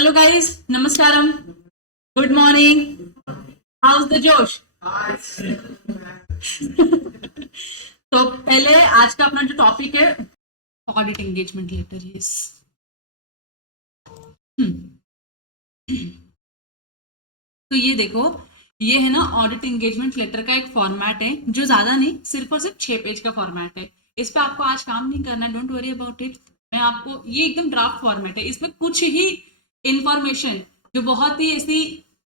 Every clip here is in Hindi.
Hello guys, Namaskaram. Good morning. How's the जोश? तो पहले आज का अपना जो टॉपिक है ऑडिट एंगेजमेंट लेटर है। तो ये देखो, ये है ना ऑडिट एंगेजमेंट लेटर का एक फॉर्मेट है जो ज्यादा नहीं, सिर्फ और सिर्फ 6 पेज का फॉर्मेट है। इस पे आपको आज काम नहीं करना, डोंट वरी अबाउट इट। मैं आपको, ये एकदम ड्राफ्ट फॉर्मेट है, इसमें कुछ ही इंफॉर्मेशन जो बहुत ही ऐसी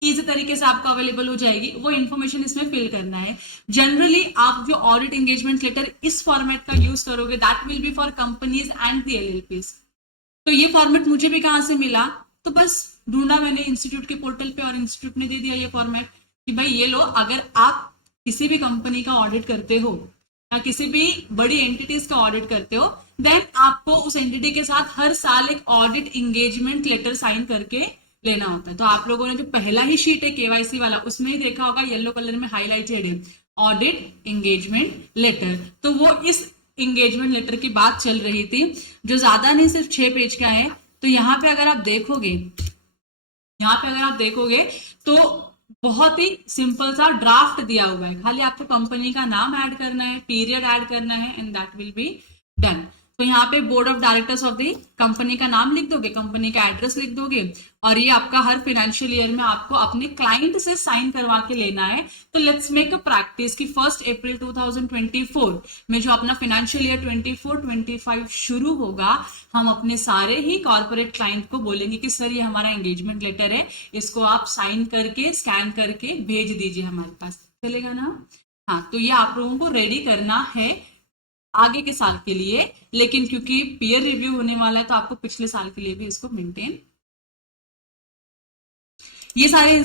इजी तरीके से आपको अवेलेबल हो जाएगी, वो इन्फॉर्मेशन इसमें फिल करना है। जनरली आप जो ऑडिट एंगेजमेंट लेटर इस फॉर्मेट का यूज करोगे, that will be for companies and the LLPs। तो ये फॉर्मेट मुझे भी कहाँ से मिला, तो बस ढूंढा मैंने इंस्टीट्यूट के पोर्टल पे और इंस्टीट्यूट ने दे दिया ये फॉर्मेट कि भाई ये लो, अगर आप किसी भी कंपनी का ऑडिट करते हो या किसी भी बड़ी एंटिटीज का ऑडिट करते हो, देन आपको उस एंटिटी के साथ हर साल एक ऑडिट एंगेजमेंट लेटर साइन करके लेना होता है। तो आप लोगों ने जो पहला ही शीट है KYC वाला, उसमें ही देखा होगा येलो कलर में हाईलाइटेड है ऑडिट एंगेजमेंट लेटर। तो वो इस एंगेजमेंट लेटर की बात चल रही थी, जो ज्यादा नहीं, सिर्फ 6 पेज का है। तो यहाँ पे अगर आप देखोगे तो बहुत ही सिंपल सा ड्राफ्ट दिया हुआ है। खाली आपको कंपनी का नाम ऐड करना है, पीरियड ऐड करना है, and that will be done. तो यहाँ पे board of directors of the company का नाम लिख दोगे, कंपनी का एड्रेस लिख दोगे, और ये आपका हर फाइनेंशियल ईयर में आपको अपने क्लाइंट से साइन करवा के लेना है। तो लेट्स मेक अ प्रैक्टिस कि 1 अप्रैल 2024 में जो अपना फाइनेंशियल ईयर 24-25 शुरू होगा, हम अपने सारे ही कॉर्पोरेट क्लाइंट को बोलेंगे कि सर ये हमारा एंगेजमेंट लेटर है, इसको आप साइन करके स्कैन करके भेज दीजिए हमारे पास। चलेगा ना? हाँ, तो ये आप लोगों को रेडी करना है आगे के साल के लिए, लेकिन क्योंकि पीयर रिव्यू होने वाला है तो आपको पिछले साल के लिए भी इसको मेंटेन, ये सारे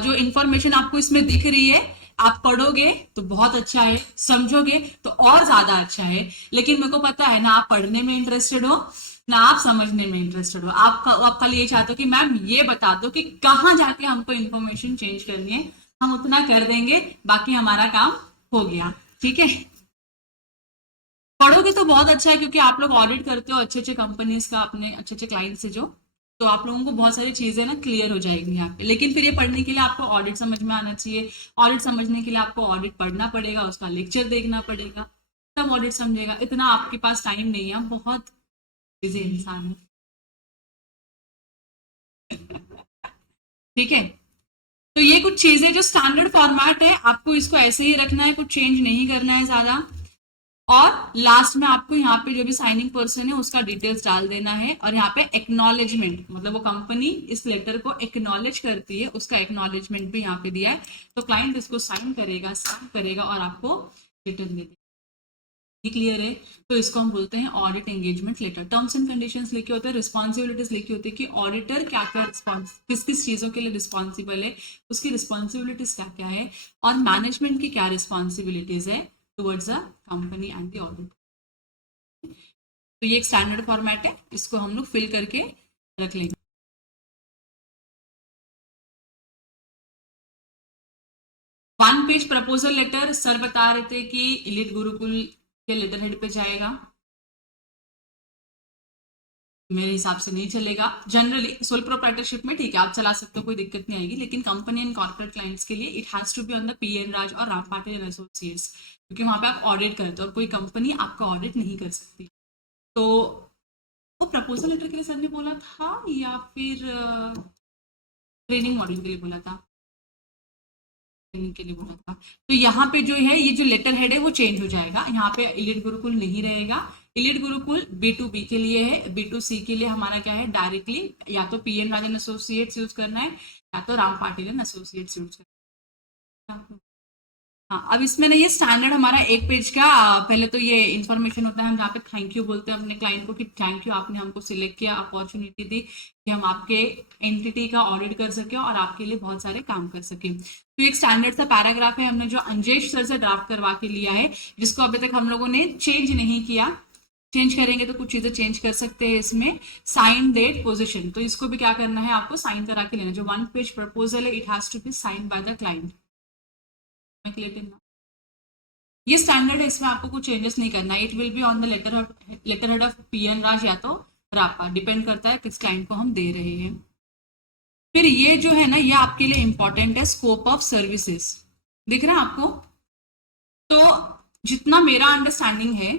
जो इंफॉर्मेशन आपको इसमें दिख रही है, आप पढ़ोगे तो बहुत अच्छा है, समझोगे तो और ज्यादा अच्छा है। लेकिन मेरे को पता है ना, आप पढ़ने में इंटरेस्टेड हो ना आप समझने में इंटरेस्टेड हो। आप कल ये चाहते हो कि मैम ये बता दो कि कहाँ जाके हमको इंफॉर्मेशन चेंज करनी है, हम उतना कर देंगे, बाकी हमारा काम हो गया। ठीक है, पढ़ोगे तो बहुत अच्छा है, क्योंकि आप लोग ऑडिट करते हो अच्छे अच्छे कंपनीज का, अपने अच्छे अच्छे क्लाइंट से, जो तो आप लोगों को बहुत सारी चीजें ना क्लियर हो जाएगी यहाँ पे। लेकिन फिर ये पढ़ने के लिए आपको ऑडिट समझ में आना चाहिए। ऑडिट समझने के लिए आपको ऑडिट पढ़ना पड़ेगा, उसका लेक्चर देखना पड़ेगा, तब ऑडिट समझेगा। इतना आपके पास टाइम नहीं है, हम बहुत बिजी इंसान है। ठीक है, तो ये कुछ चीजें जो स्टैंडर्ड फॉर्मेट है, आपको इसको ऐसे ही रखना है, कुछ चेंज नहीं करना है ज्यादा। और लास्ट में आपको यहाँ पे जो भी साइनिंग पर्सन है उसका डिटेल्स डाल देना है, और यहाँ पे एक्नॉलेजमेंट, मतलब वो कंपनी इस लेटर को एक्नॉलेज करती है, उसका एक्नॉलेजमेंट भी यहाँ पे दिया है। तो क्लाइंट इसको साइन करेगा, स्टैम्प करेगा और आपको रिटर्न दे देगा। क्लियर है? तो इसको हम बोलते हैं audit engagement letter. Terms and conditions लिखे होते हैं, रिस्पॉन्सिबिलिटीज लिखी होती है कि ऑडिटर क्या क्या किस किस चीजों के लिए रिस्पॉन्सिबल है, उसकी रिस्पॉन्सिबिलिटीज क्या क्या है, और मैनेजमेंट की क्या रिस्पॉन्सिबिलिटीज है towards the company and the audit. तो ये एक स्टैंडर्ड फॉर्मेट है, इसको हम लोग फिल करके रख लेंगे। One page proposal letter, sir बता रहे थे कि इलिट गुरुकुल के लेटर हेड पे जाएगा। मेरे हिसाब से नहीं चलेगा। जनरली सोल प्रोप्राइटरशिप में ठीक है, आप चला सकते हो, कोई दिक्कत नहीं आएगी, लेकिन कंपनी एंड कॉर्पोरेट क्लाइंट्स के लिए it has to be on the PN Raj और राम पाटिल एंड एसोसिएट्स, क्योंकि वहां पे आप ऑडिट करते हो और कोई कंपनी आपका ऑडिट नहीं कर सकती। तो वो प्रपोजल लेटर के लिए सर ने बोला था या फिर ट्रेनिंग मॉड्यूल के लिए बोला था? ट्रेनिंग के लिए बोला था। तो यहाँ पे जो है, ये जो लेटर हेड है वो चेंज हो जाएगा, यहाँ पे इलिट गुरुकुल नहीं रहेगा। इलिट गुरुकुल B2B के लिए है, B2C के लिए हमारा क्या है, डायरेक्टली या तो PN राजन एसोसिएट्स यूज करना है या तो Ram Patil and associates use करना है। हाँ, अब इसमें ना ये स्टैंडर्ड हमारा 1 पेज का पहले तो ये इन्फॉर्मेशन होता है, हम जहाँ पे थैंक यू बोलते हैं अपने क्लाइंट को कि थैंक यू, आपने हमको सिलेक्ट किया, अपॉर्चुनिटी दी कि हम आपके एंटिटी का ऑडिट कर सके और आपके लिए बहुत सारे काम कर सके। तो एक स्टैंडर्ड सा पैराग्राफ है, हमने जो अंजेश सर से ड्राफ्ट करवा के लिया है, जिसको अभी तक हम लोगों ने चेंज नहीं किया। चेंज करेंगे तो कुछ चीजें चेंज कर सकते हैं इसमें। साइन डेट पोजिशन, तो इसको भी क्या करना है, आपको साइन करा के लेना। जो 1 पेज प्रपोजल है, it has to be sign by the client. ये स्टैंडर्ड है, इसमें आपको कुछ चेंजेस नहीं करना है। It will be on the letter head of PN Raj या तो रापा, डिपेंड करता है किस क्लाइंट को हम दे रहे हैं। फिर ये जो है ना, ये आपके लिए इंपॉर्टेंट है, स्कोप ऑफ सर्विसेज। दिख रहा है आपको? तो जितना मेरा अंडरस्टैंडिंग है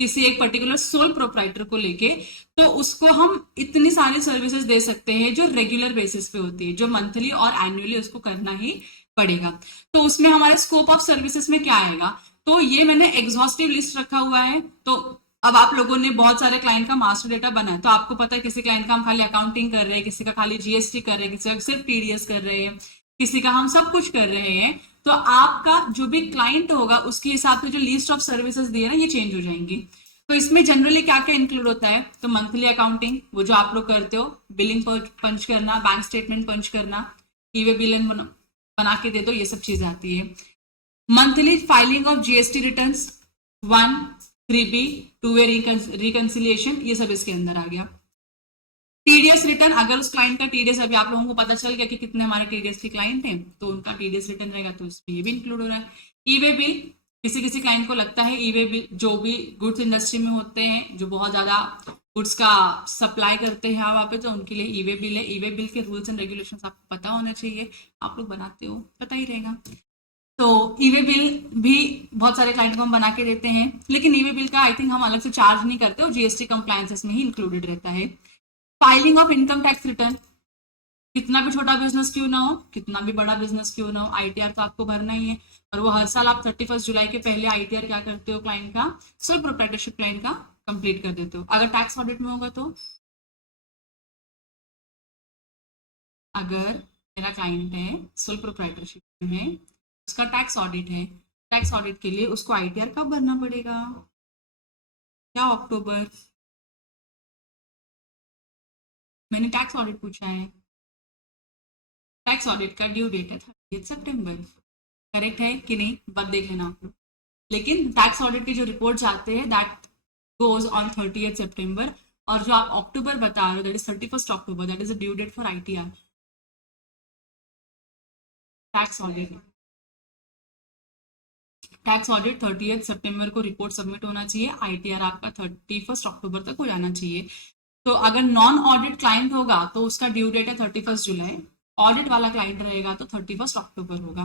किसी एक पर्टिकुलर सोल प्रोप्राइटर को लेके, तो उसको हम इतनी सारी सर्विसेज दे सकते हैं जो रेगुलर बेसिस पे होती है, जो मंथली और एनुअली उसको करना ही पड़ेगा। तो उसमें हमारे स्कोप ऑफ सर्विसेज में क्या आएगा, तो ये मैंने एग्जॉस्टिव लिस्ट रखा हुआ है। तो अब आप लोगों ने बहुत सारे क्लाइंट का मास्टर डेटा बना है, तो आपको पता है किसी क्लाइंट का हम खाली अकाउंटिंग कर रहे हैं, किसी का खाली जीएसटी कर रहे हैं, किसी का सिर्फ टीडीएस कर रहे हैं, किसी का हम सब कुछ कर रहे हैं। तो आपका जो भी क्लाइंट होगा उसके हिसाब से जो लिस्ट ऑफ सर्विसेज दिए ना, ये चेंज हो जाएंगी। तो इसमें जनरली क्या क्या इंक्लूड होता है, तो मंथली अकाउंटिंग, वो जो आप लोग करते हो, बिलिंग पंच करना, बैंक स्टेटमेंट पंच करना, ईवे बिलिंग बना के दे दो, ये सब चीजें आती है। Monthly filing of GST returns 1, 3B, 2A reconciliation, ये सब इसके अंदर आ गया। टीडीएस रिटर्न, अगर उस क्लाइंट का टीडीएस, अभी आप लोगों को पता चल गया कि कितने हमारे टीडीएस के क्लाइंट हैं, तो उनका टीडीएस रिटर्न रहेगा, तो इसमें ये भी इंक्लूड हो रहा है। ईवे बिल, किसी किसी क्लाइंट को लगता है ईवे बिल, जो भी गुड्स इंडस्ट्री में होते हैं, जो बहुत ज्यादा गुड्स का सप्लाई करते हैं वहाँ पे, तो उनके लिए ईवे बिल है। ईवे बिल के रूल्स एंड रेगुलेशंस आपको पता होना चाहिए, आप लोग बनाते हो, पता ही रहेगा। तो ईवे बिल भी बहुत सारे क्लाइंट को हम बना के देते हैं, लेकिन ईवे बिल का आई थिंक हम अलग से चार्ज नहीं करते, और जीएसटी कंप्लायंसेस में ही इंक्लूडेड रहता है। Filing of income tax return, कितना भी छोटा बिजनेस क्यों ना हो, कितना भी बड़ा बिजनेस क्यों ना हो, आईटीआर तो आपको भरना ही है। और वो हर साल आप 31 जुलाई के पहले आईटीआर क्या करते हो, क्लाइंट का, सोल प्रोप्राइटरशिप क्लाइंट का कंप्लीट कर देते हो। अगर टैक्स ऑडिट में होगा तो, अगर मेरा क्लाइंट है सोल प्रोप्राइटरशिप में, उसका टैक्स ऑडिट है, टैक्स ऑडिट के लिए उसको आईटीआर कब भरना पड़ेगा, क्या अक्टूबर? मैंने टैक्स ऑडिट पूछा है, टैक्स ऑडिट का ड्यू डेट है 30 सितंबर, करेक्ट है कि नहीं, बात देख लेना आप लोग। लेकिन टैक्स ऑडिट के जो रिपोर्ट्स आते हैं दैट गोज ऑन 30 सितंबर, और जो आप अक्टूबर बता रहे हो that is 31 October, that is the due date for ITR, tax audit. Tax audit 30 सितंबर को रिपोर्ट सबमिट होना चाहिए, आईटीआर आपका 31 अक्टूबर तक हो जाना चाहिए। तो अगर नॉन ऑडिट क्लाइंट होगा तो उसका ड्यू डेट है 31 जुलाई, ऑडिट वाला क्लाइंट रहेगा तो 31 अक्टूबर होगा।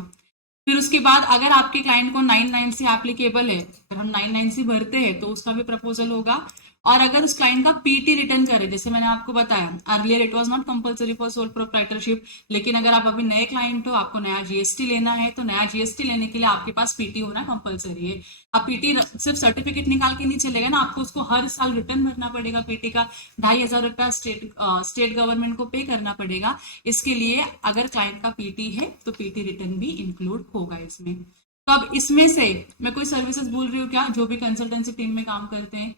फिर उसके बाद अगर आपके क्लाइंट को 99C एप्लीकेबल है, अगर हम 99C भरते हैं तो उसका भी प्रपोजल होगा। और अगर उस क्लाइंट का पीटी रिटर्न करे, जैसे मैंने आपको बताया earlier it was not compulsory for sole proprietorship, लेकिन अगर आप अभी नए क्लाइंट हो, आपको नया जीएसटी लेना है, तो नया जीएसटी लेने के लिए आपके पास पीटी होना कंपलसरी है। अब पीटी सिर्फ सर्टिफिकेट निकाल के नहीं चलेगा ना, आपको उसको हर साल रिटर्न भरना पड़ेगा, पीटी का 2500 रुपया स्टेट गवर्नमेंट को पे करना पड़ेगा। इसके लिए अगर क्लाइंट का पीटी है तो पीटी रिटर्न भी इंक्लूड होगा इसमें। तो अब इसमें से मैं कोई सर्विसेज भूल रही हूँ क्या, जो भी कंसल्टेंसी टीम में काम करते हैं?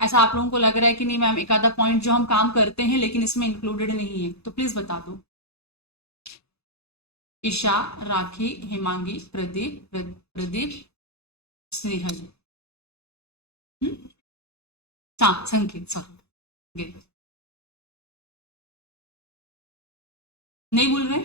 ऐसा आप लोगों को लग रहा है कि नहीं मैम, एक आधा पॉइंट जो हम काम करते हैं लेकिन इसमें इंक्लूडेड नहीं है, तो प्लीज बता दो। ईशा, राखी, हिमांगी, प्रदीप, स्नेहल, संकेत, संकेत नहीं भूल रहे?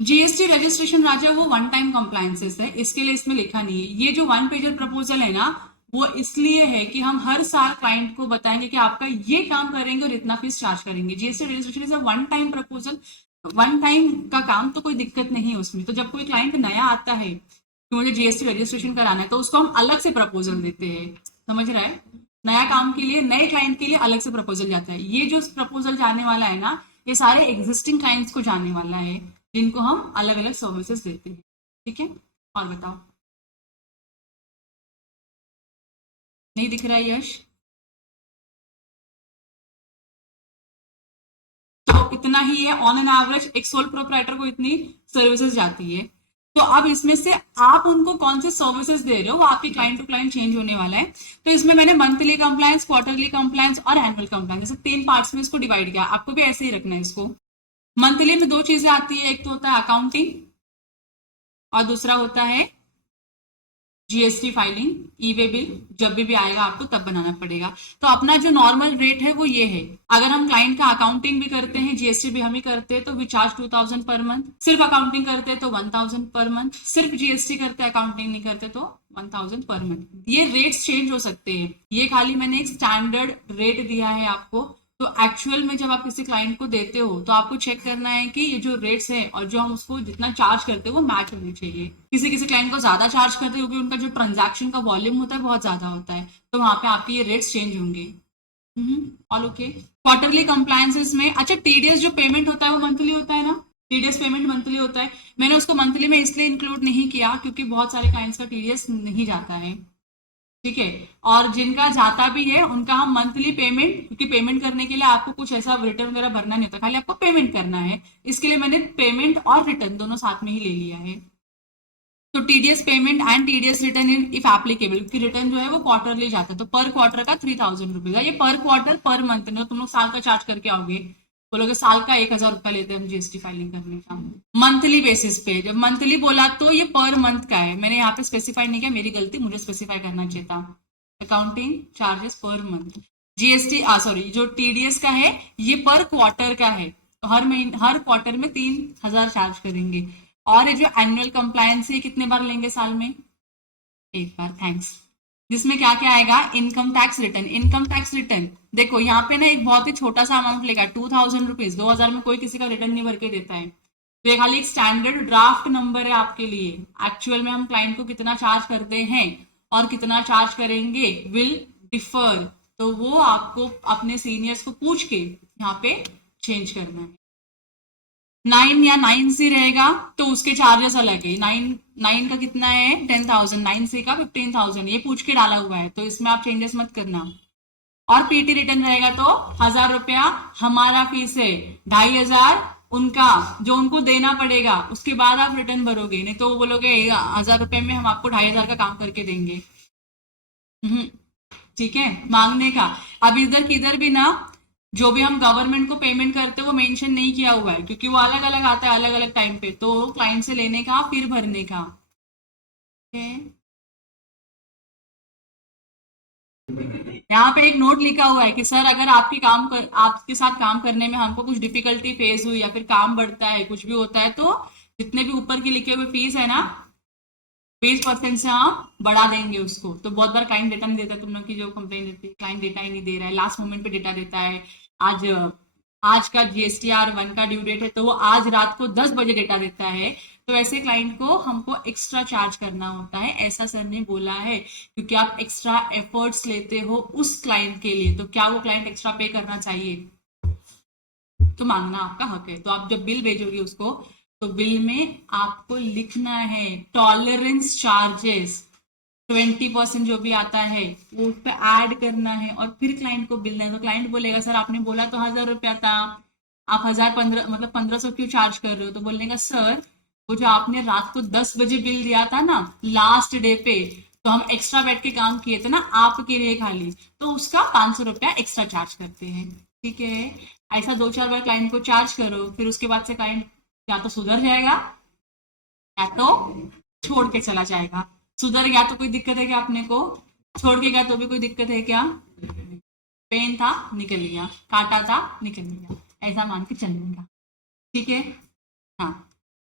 जीएसटी रजिस्ट्रेशन राजा वो वन टाइम कंप्लायंसेस है, इसके लिए इसमें लिखा नहीं है। ये जो 1 पेजर प्रपोजल है ना, वो इसलिए है कि हम हर साल क्लाइंट को बताएंगे कि आपका ये काम करेंगे और इतना फीस चार्ज करेंगे। GST registration is a one time proposal, one time का काम, तो कोई दिक्कत नहीं है उसमें। तो जब कोई क्लाइंट नया आता है कि मुझे जीएसटी रजिस्ट्रेशन कराना है, तो उसको हम अलग से प्रपोजल देते हैं, समझ रहा है? नया काम के लिए, नए क्लाइंट के लिए अलग से प्रपोजल जाता है। ये जो प्रपोजल जाने वाला है ना, ये सारे एग्जिस्टिंग क्लाइंट्स को जाने वाला है, जिनको हम अलग अलग सर्विसेज देते हैं। ठीक है, और बताओ, नहीं दिख रहा है यश? तो इतना ही है, ऑन एन एवरेज एक सोल प्रोप्राइटर को इतनी सर्विसेज जाती है। तो अब इसमें से आप उनको कौन से सर्विसेज दे रहे हो, वो आपके क्लाइंट टू क्लाइंट चेंज होने वाला है। तो इसमें मैंने मंथली कंप्लायंस, क्वार्टरली कंप्लायंस और एनुअल कंप्लायंस, जैसे 3 पार्ट्स में इसको डिवाइड किया। आपको भी ऐसे ही रखना है इसको। मंथली में 2 चीजें आती है, एक तो होता है अकाउंटिंग और दूसरा होता है जीएसटी फाइलिंग। ई वे बिल जब भी आएगा आपको तब बनाना पड़ेगा। तो अपना जो नॉर्मल रेट है वो ये है। अगर हम क्लाइंट का अकाउंटिंग भी करते हैं, जीएसटी भी हम ही करते हैं, तो वी चार्ज 2000 पर मंथ। सिर्फ अकाउंटिंग करते हैं तो 1000 पर मंथ। सिर्फ जीएसटी करते हैं, अकाउंटिंग नहीं करते तो 1000 पर मंथ। ये रेट्स चेंज हो सकते हैं, ये खाली मैंने एक स्टैंडर्ड रेट दिया है आपको, तो एक्चुअल में जब आप किसी क्लाइंट को देते हो तो आपको चेक करना है कि ये जो रेट्स है और जो हम उसको जितना चार्ज करते हैं वो मैच होने चाहिए। किसी किसी क्लाइंट को ज्यादा चार्ज करते हैं क्योंकि उनका जो ट्रांजैक्शन का वॉल्यूम होता है बहुत ज्यादा होता है, तो वहां पे आपके ये रेट्स चेंज होंगे। All okay. क्वार्टरली कंप्लायंसेस में अच्छा टीडीएस जो पेमेंट होता है वो मंथली होता है ना, टीडीएस पेमेंट मंथली होता है। मैंने उसको मंथली में इसलिए इंक्लूड नहीं किया क्योंकि बहुत सारे क्लाइंट्स का टीडीएस नहीं जाता है, ठीक है। और जिनका जाता भी है उनका हम मंथली पेमेंट, क्योंकि पेमेंट करने के लिए आपको कुछ ऐसा रिटर्न वगैरह भरना नहीं होता, खाली आपको पेमेंट करना है, इसके लिए मैंने पेमेंट और रिटर्न दोनों साथ में ही ले लिया है। तो TDS payment and TDS return in if applicable, क्योंकि रिटर्न जो है वो क्वार्टरली जाता है, तो पर क्वार्टर का 3000 रुपीज है, ये पर क्वार्टर पर मंथ में तुम लोग साल का चार्ज करके आओगे, बोलोगे साल का 1000 रुपया लेते हैं हम जीएसटी फाइलिंग करने का, मंथली बेसिस पे। जब मंथली बोला तो ये पर मंथ का है, मैंने यहाँ पे स्पेसिफाई नहीं किया, मेरी गलती, मुझे स्पेसिफाई करना चाहिए था। Accounting charges per month, GST sorry जो टीडीएस का है ये पर क्वार्टर का है, तो हर महीने हर क्वार्टर में 3000 चार्ज करेंगे। और ये जो एनुअल कंप्लायंस है कितने बार लेंगे साल में, एक बार, थैंक्स। जिसमें क्या क्या आएगा, income tax return, income tax return देखो यहाँ पे ना एक बहुत ही छोटा सा अमाउंट लेगा, 2000 रुपीज, 2000 में कोई किसी का रिटर्न नहीं भर के देता है, तो ये खाली एक स्टैंडर्ड ड्राफ्ट नंबर है आपके लिए। एक्चुअल में हम क्लाइंट को कितना चार्ज करते हैं और कितना चार्ज करेंगे विल डिफर, तो वो आपको अपने सीनियर्स को पूछ के यहाँ पे चेंज करना है। 9 या 9C रहेगा तो उसके चार्जेस अलग है, 9 का कितना है 10,000, 9C का 15,000, ये पूछ के डाला हुआ है, तो इसमें आप चेंजेस मत करना। और पीटी रिटर्न रहेगा तो 1000 रुपया हमारा फीस है, 2500 उनका जो उनको देना पड़ेगा, उसके बाद आप रिटर्न भरोगे, नहीं तो वो बोलोगे 1000 रुपये में हम आपको 2500 का काम करके देंगे। हम्म, ठीक है, मांगने का। अब इधर किधर भी ना जो भी हम गवर्नमेंट को पेमेंट करते हैं वो मेंशन नहीं किया हुआ है, क्योंकि वो अलग अलग आता है अलग अलग टाइम पे, तो क्लाइंट से लेने का फिर भरने का। okay? यहाँ पे एक नोट लिखा हुआ है कि सर अगर आपके साथ काम करने में हमको कुछ डिफिकल्टी फेस हुई या फिर काम बढ़ता है कुछ भी होता है, तो जितने भी ऊपर की लिखे हुए फीस है ना 20% से हम बढ़ा देंगे उसको। तो बहुत बार क्लाइंट डेटा नहीं देता, तुम लोग की जो कंप्लेन देती है क्लाइंट डेटा ही नहीं दे रहा है, लास्ट मोमेंट पे डेटा देता है। आज आज का GSTR 1 का ड्यू डेट है तो वो आज रात को 10 बजे डेटा देता है, तो ऐसे क्लाइंट को हमको एक्स्ट्रा चार्ज करना होता है, ऐसा सर ने बोला है, क्योंकि आप एक्स्ट्रा एफर्ट्स लेते हो उस क्लाइंट के लिए, तो क्या वो क्लाइंट एक्स्ट्रा पे करना चाहिए, तो मांगना आपका हक है। तो आप जब बिल भेजोगे उसको तो बिल में आपको लिखना है टॉलरेंस चार्जेस 20% जो भी आता है वो उस पर ऐड करना है और फिर क्लाइंट को बिल देना। तो क्लाइंट बोलेगा सर आपने बोला तो 1000 रुपया था, आप 1015 मतलब 1500 क्यों चार्ज कर रहे हो, तो बोलने का सर वो जो आपने रात को 10 बजे बिल दिया था ना लास्ट डे पे, तो हम एक्स्ट्रा बैठ के काम किए थे ना आपके लिए खाली, तो उसका 500 रुपया एक्स्ट्रा चार्ज करते हैं, ठीक है। ऐसा 2-4 बार क्लाइंट को चार्ज करो, फिर उसके बाद से क्लाइंट या तो सुधर जाएगा या तो छोड़ के चला जाएगा। सुधर गया तो कोई दिक्कत है क्या अपने को, छोड़ के गया तो भी कोई दिक्कत है क्या, पेन था निकल गया, काटा था निकल गया, ऐसा मान के चलने का, ठीक है। हाँ,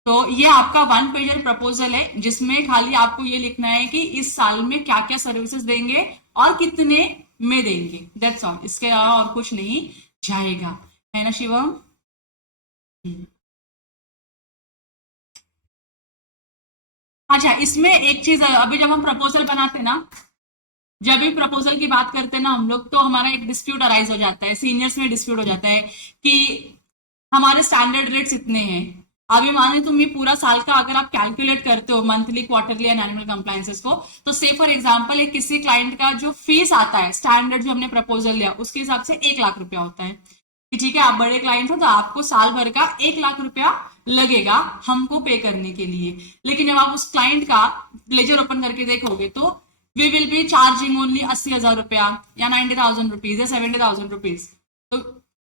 तो ये आपका 1 पेजर प्रपोजल है जिसमें खाली आपको ये लिखना है कि इस साल में क्या क्या सर्विसेज देंगे और कितने में देंगे, दैट्स ऑल, इसके अलावा और कुछ नहीं जाएगा, है ना शिवम। हम्म। अच्छा, इसमें एक चीज अभी जब हम प्रपोजल बनाते ना, जब भी प्रपोजल की बात करते हैं ना हम लोग, तो हमारा एक डिस्प्यूट अराइज हो जाता है, सीनियर्स में डिस्प्यूट हो जाता है कि हमारे स्टैंडर्ड रेट्स इतने हैं। अभी माने तुम ये पूरा साल का अगर आप कैलकुलेट करते हो monthly quarterly and annual compliances को, तो से फॉर एग्जांपल एक किसी क्लाइंट का जो फीस आता है स्टैंडर्ड जो हमने प्रपोजल लिया उसके हिसाब से 1 लाख रुपया होता है, कि ठीक है आप बड़े क्लाइंट हो तो आपको साल भर का 1 लाख रुपया लगेगा हमको पे करने के लिए। लेकिन जब आप उस क्लाइंट का लेजर ओपन करके देखोगे तो we will be charging only 80,000 रुपया या 90,000 रुपीज या 70,000 रुपीज, तो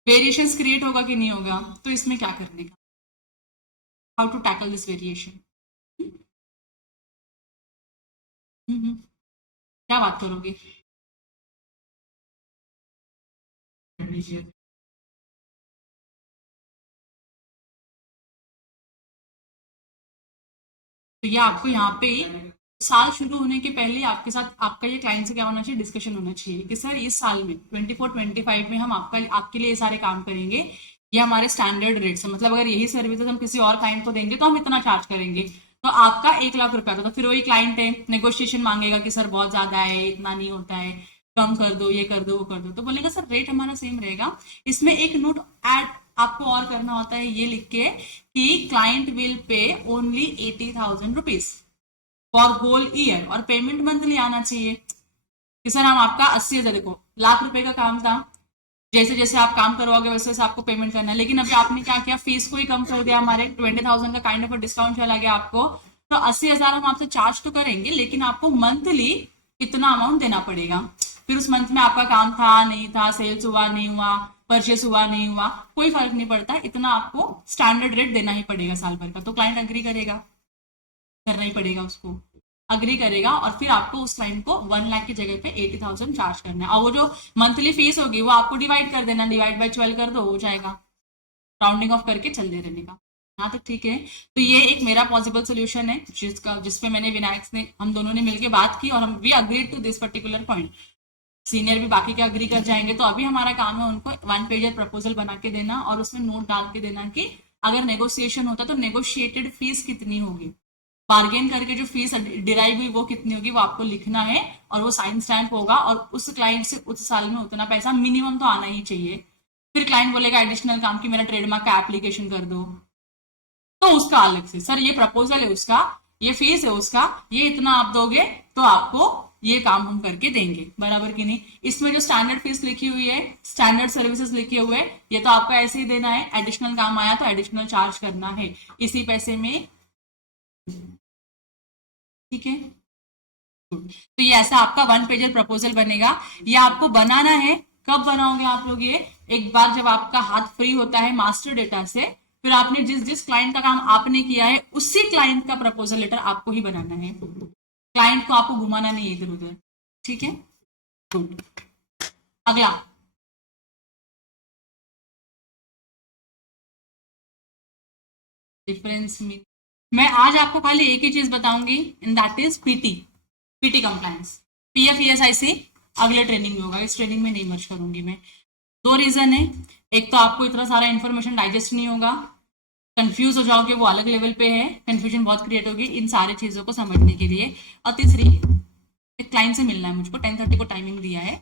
वेरिएशन क्रिएट होगा कि नहीं होगा, तो इसमें क्या करने का, how to tackle this variation, क्या बात करोगे। तो ये आपको यहाँ पे साल शुरू होने के पहले आपके साथ आपका ये क्लाइंट से क्या होना चाहिए, डिस्कशन होना चाहिए कि सर इस साल में 24-25 में हम आपके लिए ये सारे काम करेंगे, ये हमारे स्टैंडर्ड रेट्स है, मतलब अगर यही सर्विसेज हम किसी और क्लाइंट को देंगे तो हम इतना चार्ज करेंगे। तो आपका 1 लाख रुपया था, तो फिर वही क्लाइंट है नेगोशिएशन मांगेगा कि सर बहुत ज्यादा है, इतना नहीं होता है, कम कर दो, ये कर दो, वो कर दो, तो बोलेगा सर रेट हमारा सेम रहेगा। इसमें एक नोट ऐड आपको और करना होता है, ये लिख के कि client will pay only 80,000 rupees for whole year, और पेमेंट मंथली आना चाहिए कि सर हम आपका 80,000, देखो ₹1,00,000 का काम था, जैसे जैसे आप काम करवाओगे वैसे वैसे आपको पेमेंट करना है, लेकिन अभी आपने क्या किया, फीस को ही कम कर दिया, हमारे 20,000 का काइंड ऑफ डिस्काउंट चला गया आपको, तो 80,000 हम आपसे चार्ज तो करेंगे, लेकिन आपको मंथली इतना अमाउंट देना पड़ेगा। फिर उस मंथ में आपका काम था नहीं था, सेल्स हुआ नहीं हुआ, परचेस हुआ नहीं हुआ, कोई फर्क नहीं पड़ता, इतना आपको स्टैंडर्ड रेट देना ही पड़ेगा साल भर का। तो क्लाइंट अग्री करेगा, करना ही पड़ेगा उसको, अग्री करेगा, और फिर आपको उस क्लाइंट को 1 लाख की जगह पे 80,000 चार्ज करना है, और वो जो मंथली फीस होगी वो आपको डिवाइड कर देना, डिवाइड बाय 12 कर दो, हो जाएगा, राउंडिंग ऑफ करके चल दे रहने का। हाँ तो ठीक है, तो ये एक मेरा पॉसिबल सोल्यूशन है जिसपे मैंने विनायक ने, हम दोनों ने मिलकर बात की, और हम we agreed to this particular point. Senior भी बाकी के अग्री कर जाएंगे, तो अभी हमारा काम है उनको 1 पेजर प्रपोजल बना के देना, और उसमें नोट डाल के देना कि अगर नेगोशिएशन होता तो नेगोशिएटेड फीस कितनी होगी, बार्गेन करके जो फीस डिराइव हुई वो कितनी होगी, वो आपको लिखना है, और वो साइन स्टैंप होगा, और उस क्लाइंट से उस साल में उतना पैसा मिनिमम तो आना ही चाहिए। फिर क्लाइंट बोलेगा एडिशनल काम की मेरा ट्रेडमार्क का एप्लीकेशन कर दो, तो उसका अलग से, सर ये प्रपोजल है उसका, ये फीस है उसका, ये इतना आप दोगे तो आपको ये काम हम करके देंगे, बराबर की नहीं। इसमें जो स्टैंडर्ड फीस लिखी हुई है, स्टैंडर्ड सर्विसेज लिखे हुए, ये तो आपको ऐसे ही देना है, एडिशनल काम आया तो एडिशनल चार्ज करना है इसी पैसे में, ठीक है। तो ये ऐसा आपका 1 पेजर प्रपोजल बनेगा। ये आपको बनाना है, कब बनाओगे आप लोग ये, एक बार जब आपका हाथ फ्री होता है मास्टर डेटा से, फिर आपने जिस जिस क्लाइंट का काम आपने किया है उसी क्लाइंट का प्रपोजल लेटर आपको ही बनाना है, क्लाइंट को आपको घुमाना नहीं इधर उधर, ठीक है। गुड, अगला डिफरेंस में मैं आज आपको खाली एक ही चीज बताऊंगी, in that is PT compliance. PF-ESIC अगले ट्रेनिंग में होगा, इस ट्रेनिंग में नहीं मर्ज करूंगी मैं। 2 रीजन है, एक तो आपको इतना सारा इंफॉर्मेशन डाइजेस्ट नहीं होगा, कंफ्यूज हो जाओगे, वो अलग लेवल पे है, कंफ्यूजन बहुत क्रिएट होगी इन सारी चीजों को समझने के लिए। और तीसरी, एक क्लाइंट से मिलना है मुझको, 10:30 को टाइमिंग दिया है,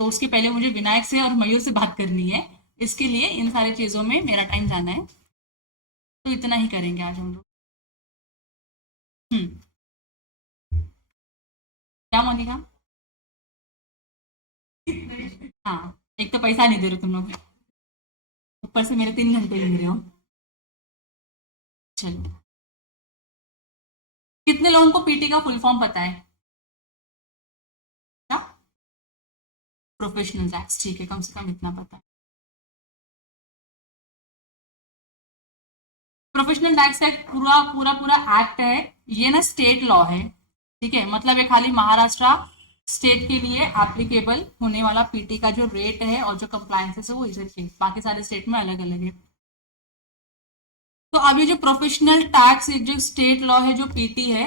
तो उसके पहले मुझे विनायक से और मयूर से बात करनी है, इसके लिए इन सारी चीजों में मेरा टाइम जाना है, तो इतना ही करेंगे आज हम लोग। क्या मोनिका? हाँ, एक तो पैसा नहीं दे रहे तुम लोग, ऊपर से मेरे 3 घंटे ले रहे हो। चलो, कितने लोगों को पीटी का फुल फॉर्म पता है? क्या? प्रोफेशनल टैक्स, ठीक है, कम से कम इतना पता है। प्रोफेशनल टैक्स का एक पूरा पूरा पूरा एक्ट है, ये ना स्टेट लॉ है, ठीक है, मतलब ये खाली महाराष्ट्र स्टेट के लिए एप्लीकेबल होने वाला पीटी का जो रेट है और जो कंप्लायंसेस है वो इसे, बाकी सारे स्टेट में अलग अलग है। तो अभी जो प्रोफेशनल टैक्स जो स्टेट लॉ है, जो पीटी है,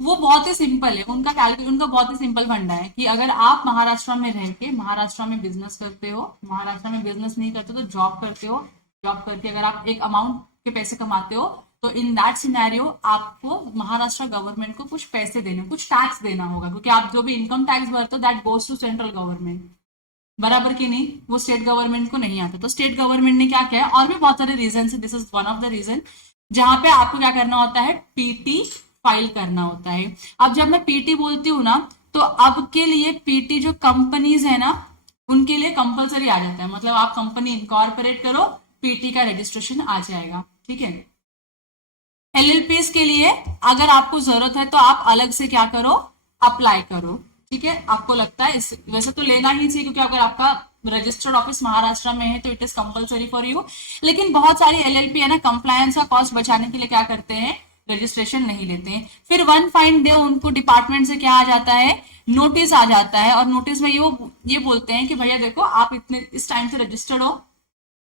वो बहुत ही सिंपल है, उनका कैलकुलेट, उनका बहुत ही सिंपल फंडा है कि अगर आप महाराष्ट्र में रह के महाराष्ट्र में बिजनेस करते हो, महाराष्ट्र में बिजनेस नहीं करते तो जॉब करते हो, जॉब करके अगर आप एक अमाउंट के पैसे कमाते हो, तो इन दैट सिनेरियो आपको महाराष्ट्र गवर्नमेंट को कुछ पैसे देने, कुछ टैक्स देना होगा, क्योंकि आप जो भी इनकम टैक्स भरते हो that goes to central government, बराबर की नहीं, वो स्टेट गवर्नमेंट को नहीं आता। तो स्टेट गवर्नमेंट ने क्या किया, और भी बहुत सारे रीजन है, this is one of the reason, जहां पे आपको क्या करना होता है, पीटी फाइल करना होता है। अब जब मैं पीटी बोलती हूँ ना, तो अब के लिए पीटी जो कंपनीज है ना, उनके लिए कंपलसरी आ जाता है, मतलब आप कंपनी इनकॉर्पोरेट करो, पीटी का रजिस्ट्रेशन आ जाएगा, ठीक है। LLPs के लिए अगर आपको जरूरत है तो आप अलग से क्या करो, अप्लाई करो, ठीक है। आपको लगता है इस, वैसे तो लेना ही चाहिए, क्योंकि अगर आपका रजिस्टर्ड ऑफिस महाराष्ट्र में है तो it is compulsory for you, लेकिन बहुत सारी LLP है ना, कंप्लायंस का कॉस्ट बचाने के लिए क्या करते हैं, रजिस्ट्रेशन नहीं लेते हैं। फिर वन फाइन डे उनको डिपार्टमेंट से क्या आ जाता है, नोटिस आ जाता है, और नोटिस में ये बोलते हैं कि भैया देखो आप इतने इस टाइम से रजिस्टर्ड हो,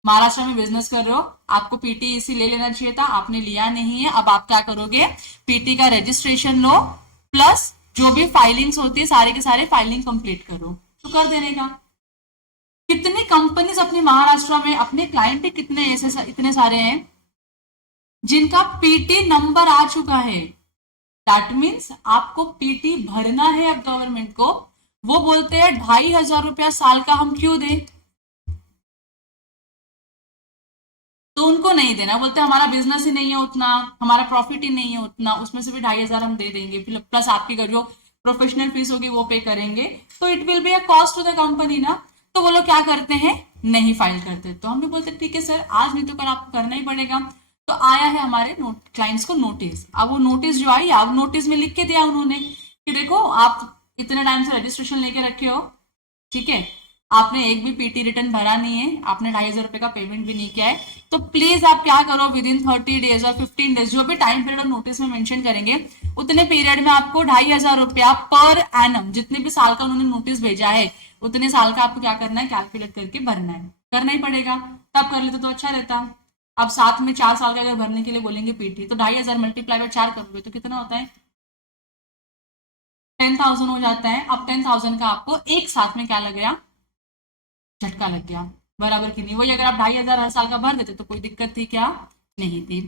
महाराष्ट्र में बिजनेस कर रहे हो, आपको PTEC ले लेना चाहिए था, आपने लिया नहीं है, अब आप क्या करोगे, पीटी का रजिस्ट्रेशन लो, प्लस जो भी फाइलिंग्स होती है सारे के सारे फाइलिंग कंप्लीट करो, तो कर देने का। कितनी कंपनीज अपनी महाराष्ट्र में, अपने क्लाइंट पे कितने ऐसे इतने सारे हैं जिनका पीटी नंबर आ चुका है। दैट मीन्स आपको पीटी भरना है अब गवर्नमेंट को। वो बोलते हैं 2,500 रुपया साल का हम क्यों दें, तो उनको नहीं देना, बोलते हमारा बिजनेस ही नहीं है उतना, हमारा प्रॉफिट ही नहीं है उतना, उसमें से भी 2,500 हम दे देंगे, प्लस आपकी जो प्रोफेशनल फीस होगी वो पे करेंगे, तो it will be a cost to the company ना। तो वो लोग क्या करते हैं, नहीं फाइल करते। तो हम भी बोलते ठीक है सर, आज नहीं तो कल आपको करना ही पड़ेगा। तो आया है हमारे क्लाइंट्स को नोटिस। अब वो नोटिस जो आई, अब नोटिस में लिख के दिया उन्होंने कि देखो आप इतने टाइम से रजिस्ट्रेशन लेके रखे हो, ठीक है, आपने एक भी पीटी रिटर्न भरा नहीं है, आपने 2,500 रुपए का पेमेंट भी नहीं किया है, तो प्लीज आप क्या करो, विद इन 30 डेज और 15 डेज, जो भी टाइम पीरियड और नोटिस में मेंशन करेंगे, उतने पीरियड में आपको 2,500 रुपया पर एनम, जितने भी साल का उन्होंने नोटिस भेजा है उतने साल का आपको क्या करना है, कैलकुलेट करके भरना है। करना ही पड़ेगा, तब कर लेते तो अच्छा रहता। अब साथ में 4 साल का अगर भरने के लिए बोलेंगे पीटी, तो 2,500 मल्टीप्लाई बाय 4 करोगे तो कितना होता है, 10,000 हो जाता है। अब 10,000 का आपको एक साथ में क्या लग गया, झटका लग गया, बराबर की नहीं। वही अगर आप 2,500 हर साल का भर देते तो कोई दिक्कत थी क्या, नहीं थी।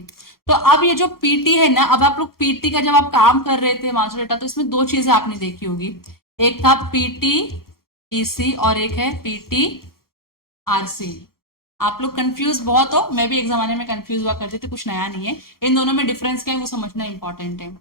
तो अब ये जो पीटी है ना, अब आप लोग पीटी का जब आप काम कर रहे थे मास्टर डेटा, तो इसमें दो चीजें आपने देखी होगी, एक था पीटी ईसी और एक है पीटी आरसी। आप लोग कंफ्यूज बहुत हो, मैं भी एक जमाने में कंफ्यूज हुआ करती थी, कुछ नया नहीं है। इन दोनों में डिफरेंस क्या है वो समझना इंपॉर्टेंट है।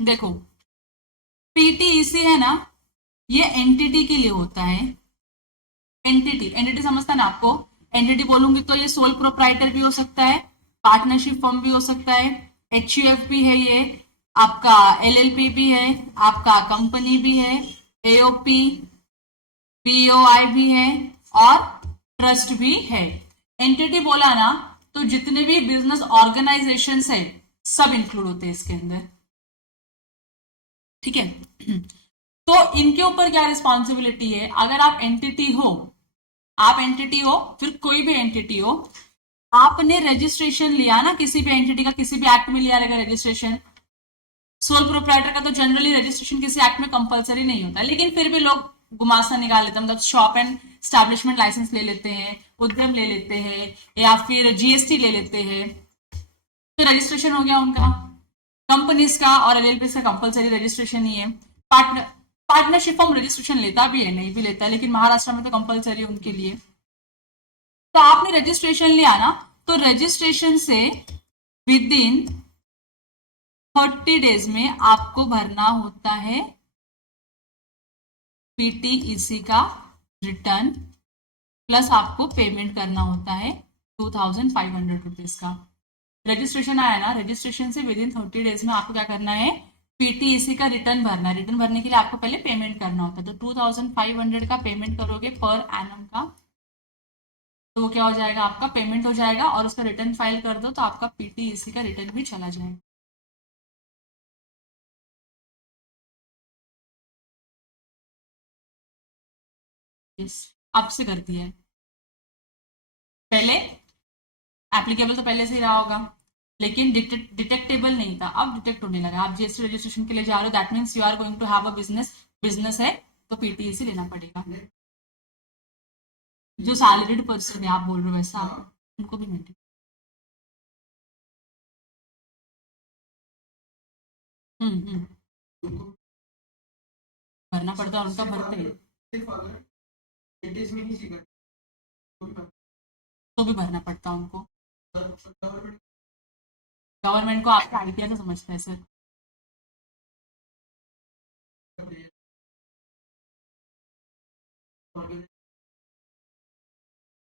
देखो, पीटीईसी है ना, ये एंटिटी के लिए होता है। एंटिटी, एंटिटी समझता ना आपको, एंटिटी बोलूंगी तो ये सोल प्रोप्राइटर भी हो सकता है, पार्टनरशिप फर्म भी हो सकता है, एचयूएफ भी है, ये आपका एलएलपी भी है, आपका कंपनी भी है, एओपी पीओआई भी है और ट्रस्ट भी है। एंटिटी बोला ना, तो जितने भी बिजनेस ऑर्गेनाइजेशन है सब इंक्लूड होते हैं इसके अंदर, ठीक है। तो इनके ऊपर क्या रिस्पॉन्सिबिलिटी है, अगर आप एंटिटी हो, आप एंटिटी हो, फिर कोई भी एंटिटी हो, आपने रजिस्ट्रेशन लिया ना किसी भी एंटिटी का, किसी भी एक्ट में लिया रहेगा रजिस्ट्रेशन। सोल प्रोप्राइटर का तो जनरली रजिस्ट्रेशन किसी एक्ट में कंपलसरी नहीं होता, लेकिन फिर भी लोग गुमासा निकाल लेते हैं, मतलब शॉप एंड स्टैब्लिशमेंट लाइसेंस ले लेते हैं, उद्यम ले लेते हैं, या फिर जीएसटी ले लेते हैं, तो रजिस्ट्रेशन हो गया उनका। कंपनीज का और एलएलपी का कंपलसरी रजिस्ट्रेशन ही है। पार्टनरशिप फॉर्म रजिस्ट्रेशन लेता भी है, नहीं भी लेता है, लेकिन महाराष्ट्र में तो कंपलसरी उनके लिए। तो आपने रजिस्ट्रेशन लिया ना, तो रजिस्ट्रेशन से विद इन 30 डेज में आपको भरना होता है पीटीईसी का रिटर्न, प्लस आपको पेमेंट करना होता है 2,500 रुपीज का। रजिस्ट्रेशन आया ना, रजिस्ट्रेशन से विद इन 30 डेज में आपको क्या करना है, पीटीईसी का रिटर्न भरना है। रिटर्न भरने के लिए आपको पहले पेमेंट करना होता है, तो 2,500 का पेमेंट करोगे पर एनम का, तो वो क्या हो जाएगा, आपका पेमेंट हो जाएगा, और उसका रिटर्न फाइल कर दो तो आपका पीटीईसी का रिटर्न भी चला जाएगा। यस, अब से कर दिया है, पहले एप्लीकेबल तो पहले से ही रहा होगा, लेकिन डिटेक्टेबल नहीं था, अब डिटेक्ट होने लगा। आप जीएसटी रजिस्ट्रेशन के लिए जा रहे हो, that means you are going to have a business, business है तो पीटीईसी लेना पड़ेगा। जो सैलरीड पर्सन है आप बोल रहे हो वैसा, उनको भी मिलती, हम्म, भरना पड़ता है, उनका भरते हैं तो भी भरना पड़ता है उनको। गवर्नमेंट को आपका आइडिया से समझता है सर।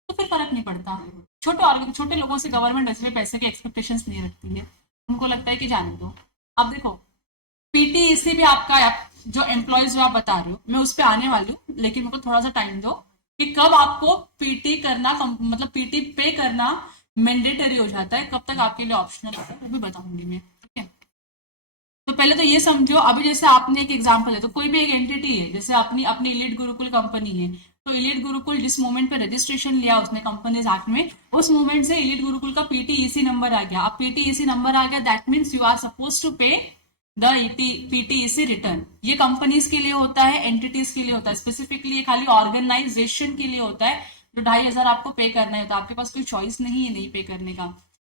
तो फिर फर्क नहीं पड़ता, छोटे लोगों से गवर्नमेंट वैसे भी पैसे की एक्सपेक्टेशंस नहीं रखती है, उनको लगता है कि जाने दो। अब देखो, पीटीईसी भी आपका जो एम्प्लॉयज जो आप बता रहे हो, मैं उस पर आने वाली हूँ, लेकिन मेरे को थोड़ा सा टाइम दो कि कब आपको पीटी करना मतलब पीटी पे करना मैंडेटरी हो जाता है, कब तक आपके लिए ऑप्शनल होता है, वो भी बताऊंगी मैं। ठीक है, तो पहले तो ये समझो, अभी जैसे आपने एक एग्जांपल है, तो कोई भी एक एंटिटी है, जैसे अपनी अपनी इलीट गुरुकुल कंपनी है, तो इलीट गुरुकुल जिस मोमेंट पे रजिस्ट्रेशन लिया उसने कंपनीज एक्ट में, उस मोमेंट से इलीट गुरुकुल का पीटीईसी नंबर आ गया। अब पीटीईसी नंबर आ गया, that means you are suppose to pay the PTEC return. ये कंपनीज के लिए होता है, एंटिटीज के लिए होता है, स्पेसिफिकली ये खाली ऑर्गेनाइजेशन के लिए होता है, जो 2,500 आपको पे करना होता है। आपके पास कोई चॉइस नहीं है नहीं पे करने का।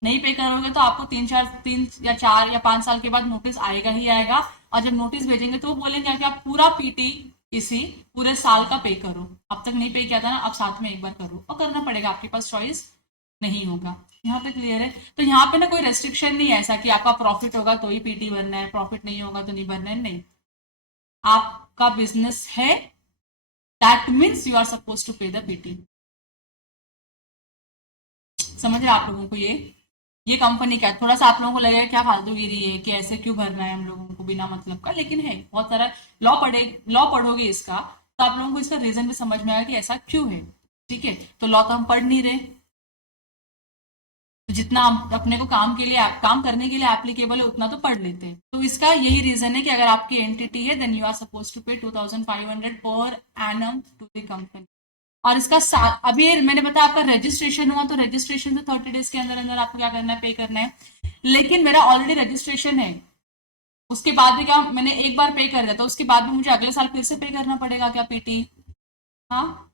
नहीं पे करोगे तो आपको 3 या 4 या 5 साल के बाद नोटिस आएगा ही आएगा, और जब नोटिस भेजेंगे तो वो बोलेंगे कि आप पूरा पीटी इसी पूरे साल का पे करो, अब तक नहीं पे किया था ना, अब साथ में एक बार करो, और करना पड़ेगा, आपके पास चॉइस नहीं होगा। यहाँ पे क्लियर है? तो यहाँ पे ना कोई रेस्ट्रिक्शन नहीं है ऐसा कि आपका प्रॉफिट होगा तो ही पीटी भरना है, प्रॉफिट नहीं होगा तो नहीं भरना है, नहीं। आपका बिजनेस है, that means you are suppose to pay the PT. समझ रहे आप लोगों को? ये कंपनी क्या, थोड़ा सा आप लोगों को लगेगा क्या फालतूगिरी है कि ऐसे क्यों भरना है हम लोगों को बिना मतलब का, लेकिन है बहुत सारा लॉ पढ़ोगे इसका, तो आप लोगों को इसका रीजन भी समझ में आएगा कि ऐसा क्यों है। ठीक है, तो लॉ तो हम पढ़ नहीं रहे, तो जितना हम अपने को काम करने के लिए एप्लीकेबल है उतना तो पढ़ लेते हैं। तो इसका यही रीजन है कि अगर आपकी एंटिटी है, then you are suppose to pay 2,500 per annum to the company. और इसका अभी मैंने बताया आपका रजिस्ट्रेशन हुआ, तो रजिस्ट्रेशन से 30 डेज के अंदर अंदर आपको क्या करना है, पे करना है। लेकिन मेरा ऑलरेडी रजिस्ट्रेशन है, उसके बाद भी क्या, मैंने एक बार पे कर दिया, तो उसके बाद भी मुझे अगले साल फिर से पे करना पड़ेगा क्या पीटी? हाँ,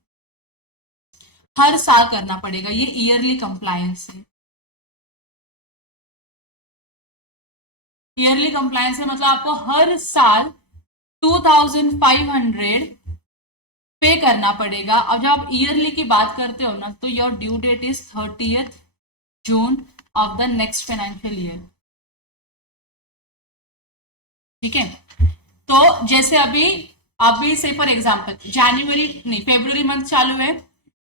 हर साल करना पड़ेगा, ये ईयरली कंप्लायंस है। ईयरली कंप्लायंस है मतलब आपको हर साल 2,500 पे करना पड़ेगा। और जब आप ईयरली की बात करते हो ना, तो your due date is 30th June of the next financial year. ठीक है, तो जैसे अभी से फॉर एग्जांपल फेब्रुवरी मंथ चालू है,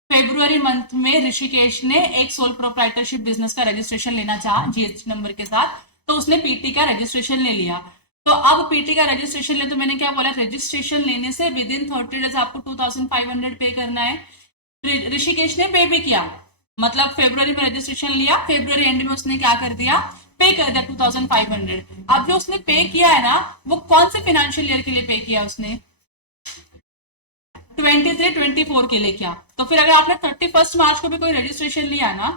फेब्रुवरी मंथ में ऋषिकेश ने एक सोल प्रोप्राइटरशिप बिजनेस का रजिस्ट्रेशन लेना चाहा जीएसटी नंबर के साथ, तो उसने पीटी का रजिस्ट्रेशन ले लिया। तो अब पीटी का रजिस्ट्रेशन ले, तो मैंने क्या बोला, रजिस्ट्रेशन लेने से विद इन 30 डेज आपको 2,500 पे करना है। ऋषिकेश ने पे भी किया, मतलब फेब्रुवरी में रजिस्ट्रेशन लिया, फेब्रुवरी एंड में उसने क्या कर दिया, पे कर दिया 2,500। अब जो उसने पे किया है ना, वो कौन से फाइनेंशियल ईयर के लिए पे किया उसने? 23-24 के लिए क्या? तो फिर अगर आपने 31 मार्च को भी कोई रजिस्ट्रेशन लिया ना,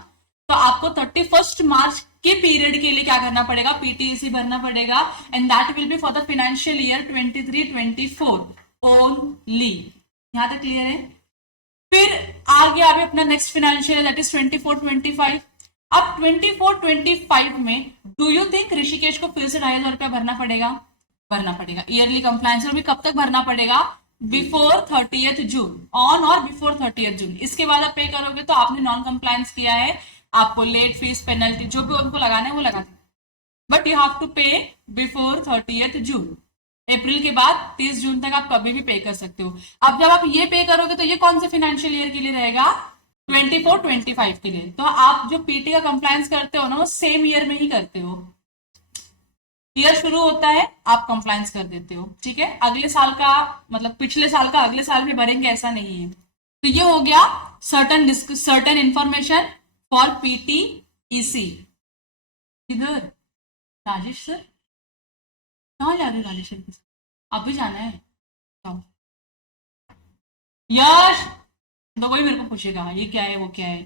तो आपको 31 मार्च के पीरियड के लिए क्या करना पड़ेगा, पीटीईसी भरना पड़ेगा, and that will be for the financial year 23-24 only. यहां तक क्लियर है? फिर आ गया अभी अपना next financial year, that is 24-25। अब 24-25 में डू यू थिंक ऋषिकेश को फिर से 2,500 रुपया भरना पड़ेगा? भरना पड़ेगा। ईयरली कंप्लायंस में भी कब तक भरना पड़ेगा? बिफोर 30th जून, ऑन और बिफोर 30th जून। इसके बाद आप पे करोगे तो आपने नॉन कंप्लायंस किया है, आपको लेट फीस पेनल्टी जो भी उनको लगाना है वो लगा दें, बट यू हैव टू पे बिफोर 30th जून। अप्रैल के बाद 30 जून तक आप कभी भी पे कर सकते हो। अब जब आप ये पे करोगे तो ये कौन से फाइनेंशियल ईयर के लिए रहेगा? 24-25 के लिए। तो आप जो पीटी का कंप्लायंस करते हो ना, वो सेम ईयर में ही करते हो। ईयर शुरू होता है, आप कंप्लायंस कर देते हो। ठीक है, अगले साल का मतलब पिछले साल का अगले साल में भरेंगे ऐसा नहीं है। तो ये हो गया सर्टन इंफॉर्मेशन फॉर पीटीईसी। इधर राजेश सर कहाँ जा रहे हो? राजेश सर अब भी जाना है? यश तो वही मेरे को पूछेगा ये क्या है वो क्या है।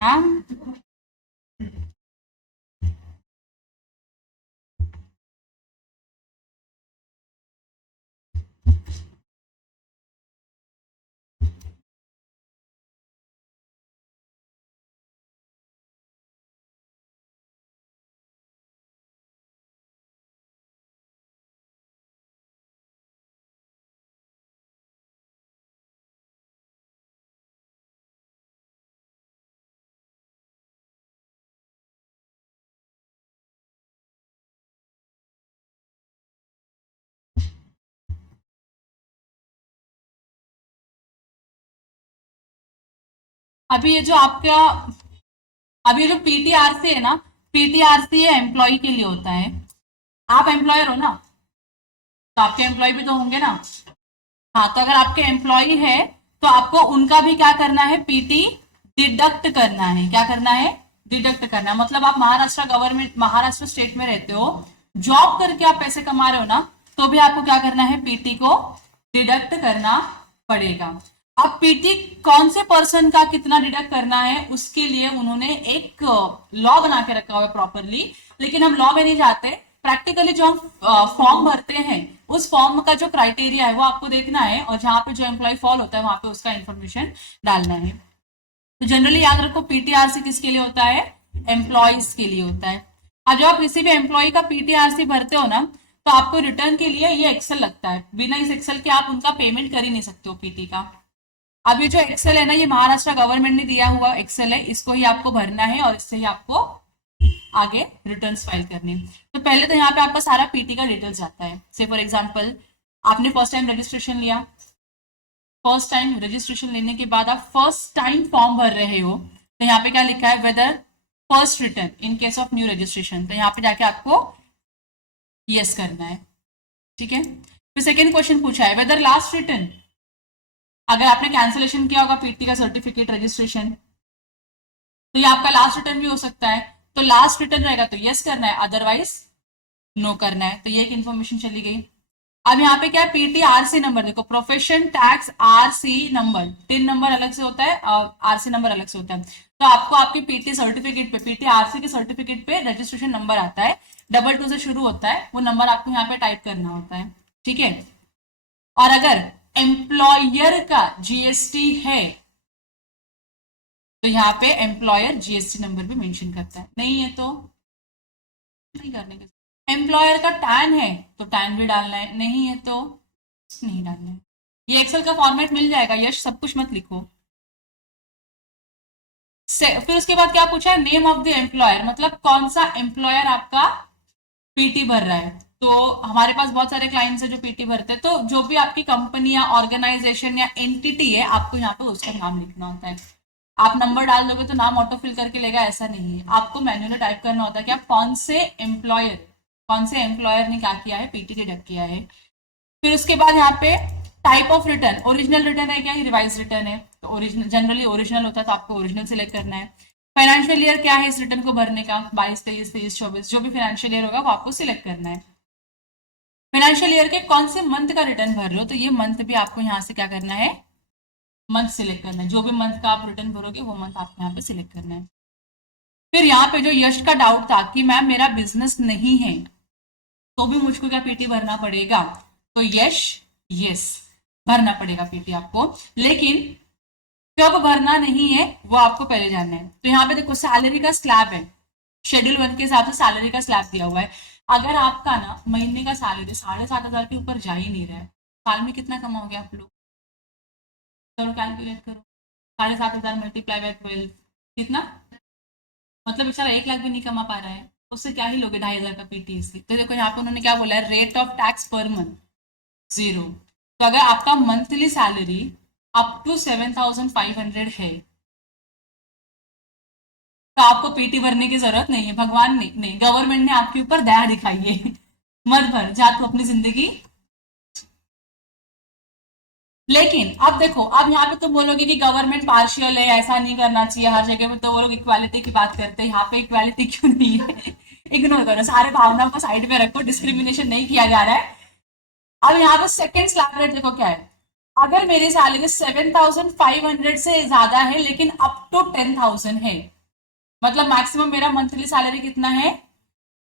हाँ, अभी ये जो आपका अभी ये जो पीटीआरसी है ना, पीटीआरसी एम्प्लॉय के लिए होता है। आप एम्प्लॉयर हो ना, तो आपके एम्प्लॉय भी तो होंगे ना। हाँ, तो अगर आपके एम्प्लॉय है तो आपको उनका भी क्या करना है, पीटी डिडक्ट करना है। क्या करना है, डिडक्ट करना है। मतलब आप महाराष्ट्र स्टेट में रहते हो, जॉब करके आप पैसे कमा रहे हो ना, तो भी आपको क्या करना है, पीटी को डिडक्ट करना पड़ेगा। अब पीटी कौन से पर्सन का कितना डिडक्ट करना है, उसके लिए उन्होंने एक लॉ बना के रखा हुआ है प्रॉपरली, लेकिन हम लॉ में नहीं जाते। प्रैक्टिकली जो हम फॉर्म भरते हैं, उस फॉर्म का जो क्राइटेरिया है वो आपको देखना है, और जहां पे जो एम्प्लॉय फॉल होता है वहां पे उसका इंफॉर्मेशन डालना है। तो जनरली याद रखो, पीटीआरसी किसके लिए होता है, एम्प्लॉयज के लिए होता है। अब जब आप किसी भी एम्प्लॉय का पीटीआरसी भरते हो ना, तो आपको रिटर्न के लिए ये एक्सेल लगता है। बिना इस एक्सेल के आप उनका पेमेंट कर ही नहीं सकते हो पीटी का। अब ये जो एक्सेल है ना, ये महाराष्ट्र गवर्नमेंट ने दिया हुआ एक्सेल है, इसको ही आपको भरना है और इससे ही आपको आगे रिटर्न्स फाइल करने। तो पहले तो यहाँ पे आपका सारा पीटी का डिटेल्स जाता है। से फॉर एग्जांपल आपने फर्स्ट टाइम रजिस्ट्रेशन लिया, फर्स्ट टाइम रजिस्ट्रेशन लेने के बाद आप फर्स्ट टाइम फॉर्म भर रहे हो, तो यहाँ पे क्या लिखा है, whether first return in case of new registration, तो यहाँ पे जाके आपको यस करना है। ठीक है, फिर सेकेंड क्वेश्चन पूछा है, वेदर लास्ट रिटर्न, अगर आपने कैंसिलेशन किया होगा पीटी का सर्टिफिकेट रजिस्ट्रेशन, तो ये आपका लास्ट रिटर्न भी हो सकता है। तो लास्ट रिटर्न रहेगा तो यस करना है, अदरवाइज नो करना है। तो ये एक इन्फॉर्मेशन चली गई। अब यहाँ पे क्या है, पीटी आरसी नंबर, देखो profession tax RC number, tin number अलग से होता है और आरसी नंबर अलग से होता है। तो आपको आपके पीटी सर्टिफिकेट पे, पीटी आरसी के सर्टिफिकेट पे रजिस्ट्रेशन नंबर आता है, 22 से शुरू होता है, वो नंबर आपको यहाँ पे टाइप करना होता है। ठीक है, और अगर एम्प्लॉयर का जीएसटी है, तो यहाँ पे एम्प्लॉयर जीएसटी नंबर भी मेंशन करता है। नहीं है तो नहीं करने के। एम्प्लॉयर का टैन है तो टैन भी डालना है, नहीं है तो नहीं डालना है। ये एक्सेल का फॉर्मेट मिल जाएगा, यश सब कुछ मत लिखो। फिर उसके बाद क्या पूछा है, नेम ऑफ द एम्प्लॉयर, मतलब कौन सा एम्प्लॉयर आपका पीटी भर रहा है। तो हमारे पास बहुत सारे क्लाइंट्स है जो पीटी भरते हैं, तो जो भी आपकी कंपनी या ऑर्गेनाइजेशन या एंटिटी है, आपको यहाँ पे उसका नाम लिखना होता है। आप नंबर डाल दोगे तो नाम ऑटो फिल करके लेगा, ऐसा नहीं है, आपको मैन्युअली टाइप करना होता है कि आप कौन से एम्प्लॉयर ने क्या किया है, पीटी डिडक्ट किया है। फिर उसके बाद यहाँ पे type of return, original return है क्या, रिवाइज रिटर्न है, तो ओरिजिनल, जनरली ओरिजिनल होता है तो आपको ओरिजिनल सिलेक्ट करना है। फाइनेंशियल ईयर क्या है इस रिटर्न को भरने का, 22, 23, 23, 24, जो भी फाइनेंशियल ईयर होगा वो आपको सिलेक्ट करना है। फाइनेंशियल ईयर के कौन से मंथ का रिटर्न भर रहे हो, तो ये मंथ भी आपको यहाँ से क्या करना है, मंथ सिलेक्ट करना है। जो भी मंथ का आप रिटर्न भरोगे वो मंथ आपको यहाँ पे सिलेक्ट करना है। फिर यहाँ पे जो यश का डाउट था कि मैम मेरा बिजनेस नहीं है तो भी मुझको क्या पीटी भरना पड़ेगा, तो यस भरना पड़ेगा पीटी आपको, लेकिन कब भरना नहीं है वो आपको पहले जानना है। तो यहाँ पे देखो सैलरी का स्लैब है, शेड्यूल 1 के हिसाब से सैलरी का स्लैब दिया हुआ है। अगर आपका ना महीने का सैलरी 7,500 के ऊपर जा ही नहीं रहा है, साल में कितना कमाओगे आप लोग, चलो कैलकुलेट करो, 7,500 मल्टीप्लाई बाय 12 कितना, मतलब बेचारा 1 लाख भी नहीं कमा पा रहा है, उससे क्या ही लोगे 2,500 का पीटीसी। तो देखो यहाँ पे उन्होंने क्या बोला है, rate of tax per month 0। तो अगर आपका मंथली सैलरी अप टू 7,500 है तो आपको पीटी भरने की जरूरत नहीं है, भगवान ने नहीं, गवर्नमेंट ने आपके ऊपर दया दिखाई है, मत भर, जा तू अपनी जिंदगी। लेकिन अब देखो, अब यहाँ पे तुम बोलोगे कि गवर्नमेंट पार्शियल है, ऐसा नहीं करना चाहिए हर जगह पे, तो वो लोग इक्वालिटी की बात करते हैं, यहाँ पे इक्वालिटी क्यों नहीं है, इग्नोर करो, सारे भावनाओं को साइड में रखो, डिस्क्रिमिनेशन नहीं किया जा रहा है। अब यहाँ पे सेकंड स्लैब रेट देखो क्या है, अगर मेरी सैलरी 7,500 से ज्यादा है लेकिन अप टू 10,000 है, मतलब मैक्सिमम मेरा मंथली सैलरी कितना है,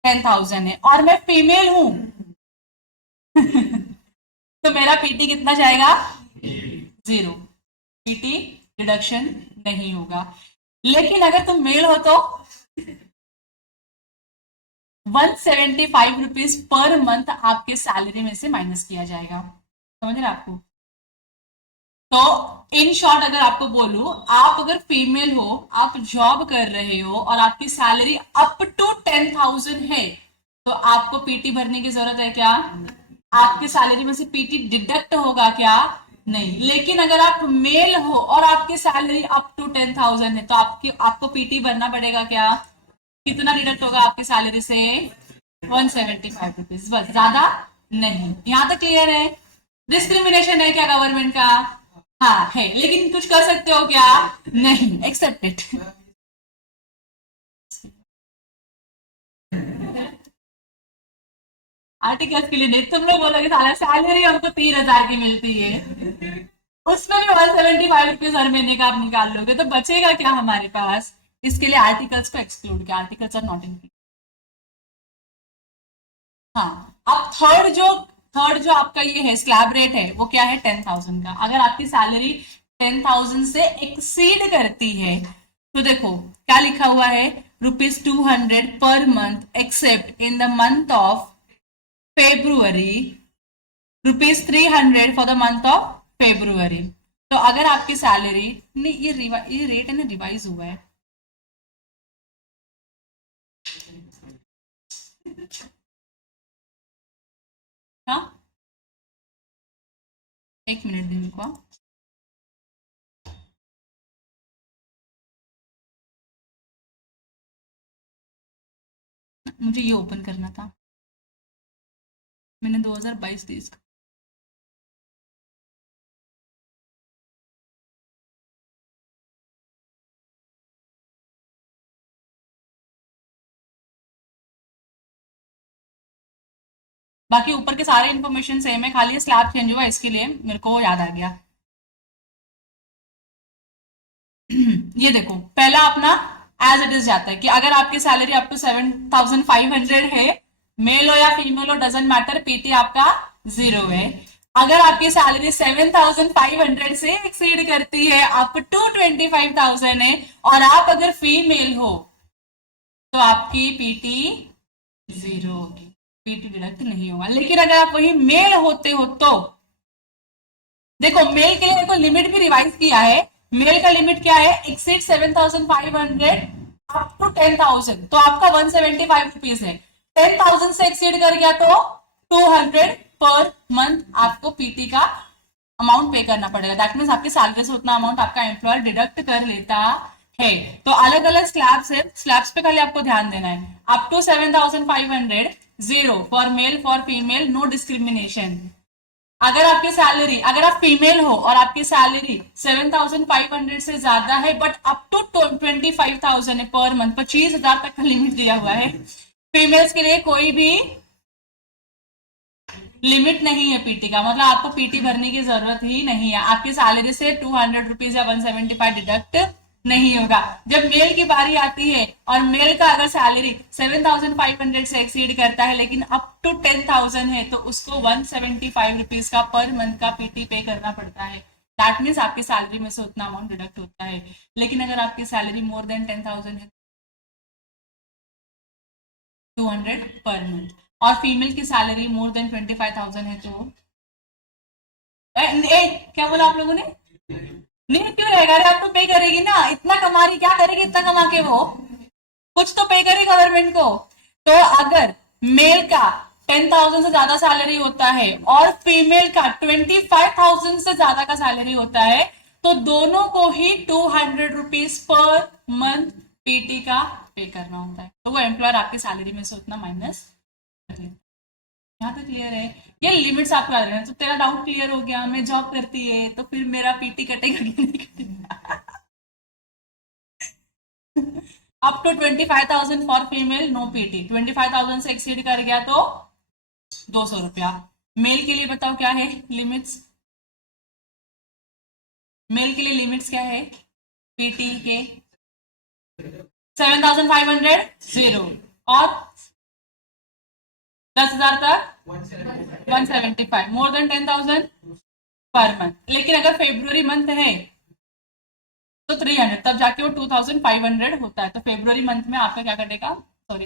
10,000 है, और मैं फीमेल हूं तो मेरा पीटी कितना जाएगा, 0, पीटी डिडक्शन नहीं होगा। लेकिन अगर तुम मेल हो तो 175 रुपीज पर मंथ आपके सैलरी में से माइनस किया जाएगा, समझ रहे आपको। तो इन शॉर्ट अगर आपको बोलूं, आप अगर फीमेल हो, आप जॉब कर रहे हो और आपकी सैलरी अप टू 10,000 है, तो आपको पीटी भरने की जरूरत है क्या, आपकी सैलरी में से पीटी डिडक्ट होगा क्या, नहीं। लेकिन अगर आप मेल हो और आपकी सैलरी अप टू 10,000 है, तो आपको पीटी भरना पड़ेगा क्या, कितना डिडक्ट होगा आपकी सैलरी से, 175 रुपीज, बस, ज्यादा नहीं। यहां तक क्लियर है। डिस्क्रिमिनेशन है क्या गवर्नमेंट का, हाँ है, लेकिन कुछ कर सकते हो क्या? नहीं, एक्सेप्टेड। आर्टिकल्स के लिए नहीं, तुम लोग बोलोगे साला सैलरी हमको 3,000 की मिलती है, उसमें भी 175 रुपीज हर महीने का आप निकाल लोगे, तो बचेगा क्या हमारे पास? इसके लिए आर्टिकल्स को एक्सक्लूड किया, आर्टिकल्स आर नॉट इन। हाँ, अब थर्ड जो आपका ये है स्लैब रेट है, वो क्या है? 10,000 का। अगर आपकी सैलरी 10,000 से एक्सीड करती है, तो देखो क्या लिखा हुआ है, ₹200 per month accept in the month of February, ₹300 for the month of February. तो अगर आपकी सैलरी, नहीं ये रेट है ना, रिवाइज हुआ है। हाँ, एक मिनट दिन को, मुझे ये ओपन करना था, मैंने 2022-23 का। बाकी ऊपर के सारे इन्फॉर्मेशन सेम है, खाली स्लैब चेंज हुआ, इसके लिए मेरे को याद आ गया। ये देखो, पहला अपना एज इट इज जाता है कि अगर आपकी सैलरी अप टू 7,500 है, मेल हो या फीमेल हो डजेंट मैटर, पीटी आपका 0 है। अगर आपकी सैलरी 7,500 से एक्सीड करती है, अप टू 25,000 है, और आप अगर फीमेल हो, तो आपकी पीटी 0 होगी, पीटी डिडक्ट नहीं होगा। लेकिन अगर आप वही मेल होते हो, तो देखो मेल के लिए देखो लिमिट भी रिवाइज किया है। मेल का लिमिट क्या है? एक्सीड 7,500 अप टू 10,000, तो आपका 175 रुपीज है। 10,000 से एक्सीड कर गया तो 200 पर मंथ आपको पीटी का अमाउंट पे करना पड़ेगा। दैट मीन आपकी सैलरी से उतना अमाउंट आपका एम्प्लॉयर डिडक्ट कर लेता है। तो अलग अलग स्लैब्स है, स्लैब्स पे खाली आपको ध्यान देना है। Up to 7,500 0 for male, for female no discrimination. अगर आपकी सैलरी, अगर आप फीमेल हो और आपकी सैलरी 7,500 से ज्यादा है, बट अप टू 25,000 है पर मंथ, 25,000 तक का लिमिट दिया हुआ है। फीमेल्स के लिए कोई भी लिमिट नहीं है पीटी का, मतलब आपको पीटी भरने की जरूरत ही नहीं है। आपकी सैलरी से 200 रुपीज या 175 डिडक्ट नहीं होगा। जब मेल की बारी आती है और मेल का अगर सैलरी 7,500 से एक्सीड करता है, लेकिन अप टू 10,000 है, तो उसको 175 रुपीज का पर मंथ का पीटी पे करना पड़ता है। दैट मीन्स आपकी सैलरी में से उतना अमाउंट डिडक्ट होता है। लेकिन अगर आपकी सैलरी मोर देन 10,000 है, 200 पर मंथ, और फीमेल की सैलरी मोर देन 25,000 है, तो क्या बोला आप लोगों ने? नहीं क्यों रहेगा? अरे आपको पे करेगी ना, इतना कमा रही, क्या करेगी इतना कमा के? वो कुछ तो पे करे गवर्नमेंट को। तो अगर मेल का 10,000 से ज्यादा सैलरी होता है और फीमेल का 25,000 से ज्यादा का सैलरी होता है, तो दोनों को ही 200 रुपीज पर मंथ पीटी का पे करना होता है। तो वो एम्प्लॉयर आपकी सैलरी में से उतना माइनस कर लेता है। यहाँ तक क्लियर है? ये लिमिट्स आपको याद रखना। तो तेरा डाउट क्लियर हो गया, मैं जॉब करती है तो फिर मेरा पीटी कटेगा कि नहीं कटेगा? Up to 25,000 for female no PT, 25,000 से एक्सीड कर गया तो 200 रुपया। मेल के लिए बताओ क्या है लिमिट्स? मेल के लिए लिमिट्स क्या है पीटी के? 7,500 0, और 10,000 तक 175, मोर देन 10,000 पर मंथ। लेकिन अगर फेब्रुवरी मंथ है तो 300, तब जाके वो 2,500 होता है। तो फेब्रुवरी मंथ में आपका क्या कटेगा? सॉरी,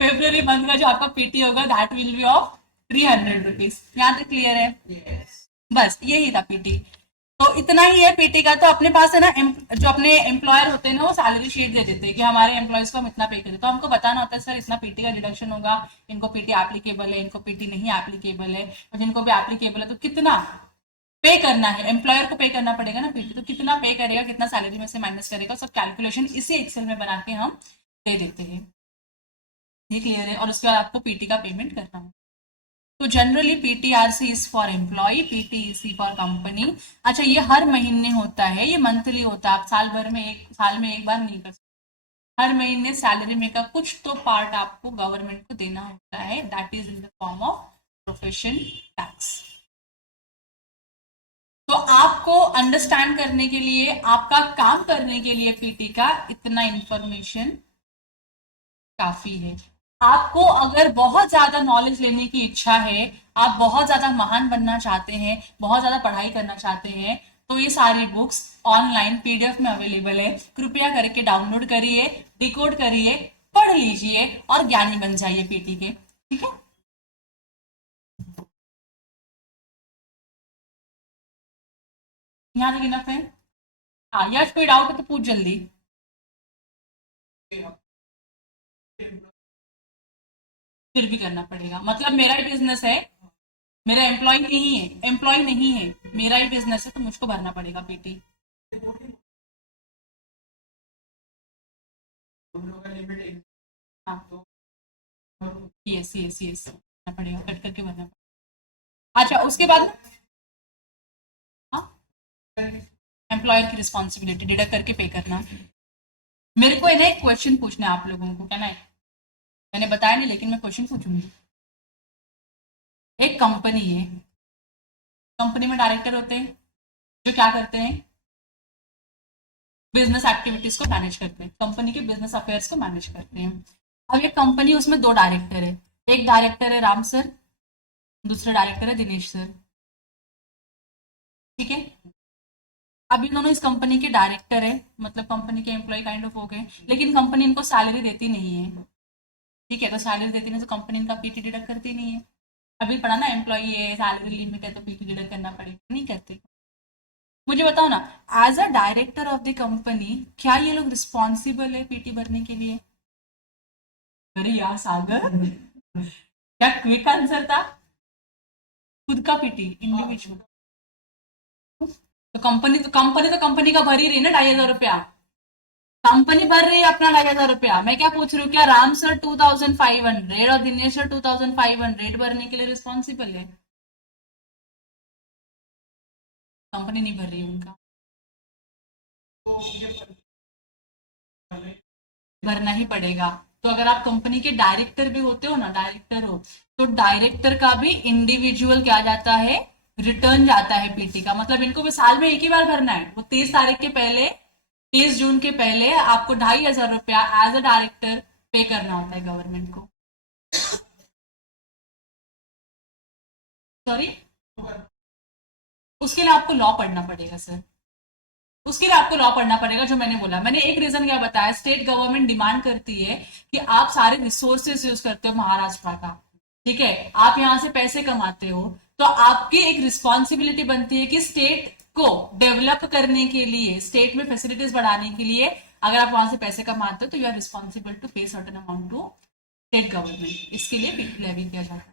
फेब्रुवरी मंथ का जो आपका पीटी होगा that will be of 300 rupees. यहाँ तक क्लियर है? बस यही था पीटी। तो इतना ही है पीटी का। तो अपने पास है ना, जो अपने एम्प्लॉयर होते हैं ना, वो सैलरी शीट दे देते हैं कि हमारे एम्प्लॉयज को हम इतना पे करें। तो हमको बताना होता है सर इतना पीटी का डिडक्शन होगा, इनको पीटी एप्लीकेबल है, इनको पीटी नहीं एप्लीकेबल है, और जिनको भी एप्लीकेबल है तो कितना पे करना है, एम्प्लॉयर को पे करना पड़ेगा ना पीटी, तो कितना पे करेगा, कितना सैलरी में से माइनस करेगा, सब कैलकुलेशन इसी एक्सेल में बना के हम दे देते हैं। ये क्लियर है? और उसके बाद आपको पीटी का पेमेंट करना है। तो generally PTRC is for employ, PTEC for company. अच्छा, ये हर महीने होता है, ये मंथली होता है, आप साल भर में साल में एक बार नहीं कर सकते। हर महीने सैलरी में का कुछ तो पार्ट आपको गवर्नमेंट को देना होता है, that is in the form of profession tax. तो आपको अंडरस्टैंड करने के लिए, आपका काम करने के लिए पीटी का इतना इंफॉर्मेशन काफी है। आपको अगर बहुत ज्यादा नॉलेज लेने की इच्छा है, आप बहुत ज्यादा महान बनना चाहते हैं, बहुत ज्यादा पढ़ाई करना चाहते हैं, तो ये सारी बुक्स ऑनलाइन पीडीएफ में अवेलेबल है, कृपया करके डाउनलोड करिए, डिकोड करिए, पढ़ लीजिए और ज्ञानी बन जाइए पीटी के। ठीक है, यहाँ तक इनफ है। हाँ, यश कोई डाउट है तो पूछ जल्दी। फिर भी करना पड़ेगा, मतलब मेरा ही बिजनेस है, मेरा एम्प्लॉय नहीं है, एम्प्लॉय नहीं है, मेरा ही बिजनेस है, तो मुझको भरना पड़ेगा पीटी। हाँ, यस यस यस, भरना पड़ेगा, कट करके भरना पड़ेगा। अच्छा, उसके बाद हाँ, एम्प्लॉयर की रिस्पॉन्सिबिलिटी डिडक्ट करके पे करना। मेरे को है ना एक क्वेश्चन पूछना है आप लोगों को, क्या ना है? मैंने बताया नहीं, लेकिन मैं क्वेश्चन पूछूंगी। एक कंपनी है, कंपनी में डायरेक्टर होते हैं जो क्या करते हैं, बिजनेस एक्टिविटीज को मैनेज करते हैं, कंपनी के बिजनेस अफेयर्स को मैनेज करते हैं। अब ये कंपनी, उसमें दो डायरेक्टर है, एक डायरेक्टर है राम सर, दूसरा डायरेक्टर है दिनेश सर। ठीक है, अब ये दोनों इस कंपनी के डायरेक्टर है, मतलब कंपनी के एम्प्लॉय काइंड ऑफ हो गए, लेकिन कंपनी इनको सैलरी देती नहीं है। ठीक है, तो सैलरी देती नहीं तो कंपनी इनका पीटी डिडक्ट करती नहीं है। अभी पढ़ा ना, एम्प्लॉय है, सैलरी लिमिट है, तो पीटी डिडक्ट करना पड़ेगा, नहीं करते। मुझे बताओ ना, as a director of the company, क्या ये लोग रिस्पॉन्सिबल है पीटी भरने के लिए? अरे यार सागर, क्या क्विक आंसर था, खुद का पीटी इंडिविजुअल। तो कंपनी का भर ही रही ना 2,500 रुपया, कंपनी भर रही है अपना 2,500 रुपया। मैं क्या पूछ रही हूँ, क्या राम सर 2,500 और दिनेश सर 2,500 भरने के लिए रिस्पॉन्सिबल है? कंपनी नहीं भर रही है उनका, भरना ही पड़ेगा। तो अगर आप कंपनी के डायरेक्टर भी होते हो ना, डायरेक्टर हो, तो डायरेक्टर का भी इंडिविजुअल क्या जाता है, रिटर्न जाता है पीटी का। मतलब इनको भी साल में एक ही बार भरना है, वो 30 तारीख के पहले, 30 जून के पहले आपको 2,500 रुपया एज अ डायरेक्टर पे करना होता है गवर्नमेंट को। सॉरी, उसके लिए आपको लॉ पढ़ना पड़ेगा सर, उसके लिए आपको लॉ पढ़ना पड़ेगा। जो मैंने बोला, मैंने एक रीजन क्या बताया, स्टेट गवर्नमेंट डिमांड करती है कि आप सारे रिसोर्सेज यूज करते हो महाराष्ट्र का, ठीक है, आप यहाँ से पैसे कमाते हो, तो आपकी एक रिस्पॉन्सिबिलिटी बनती है कि स्टेट को डेवलप करने के लिए, स्टेट में फैसिलिटीज बढ़ाने के लिए, अगर आप वहां से पैसे कमाते हो तो you are responsible to pay certain amount to state government. इसके लिए पीटी लेवी किया जाता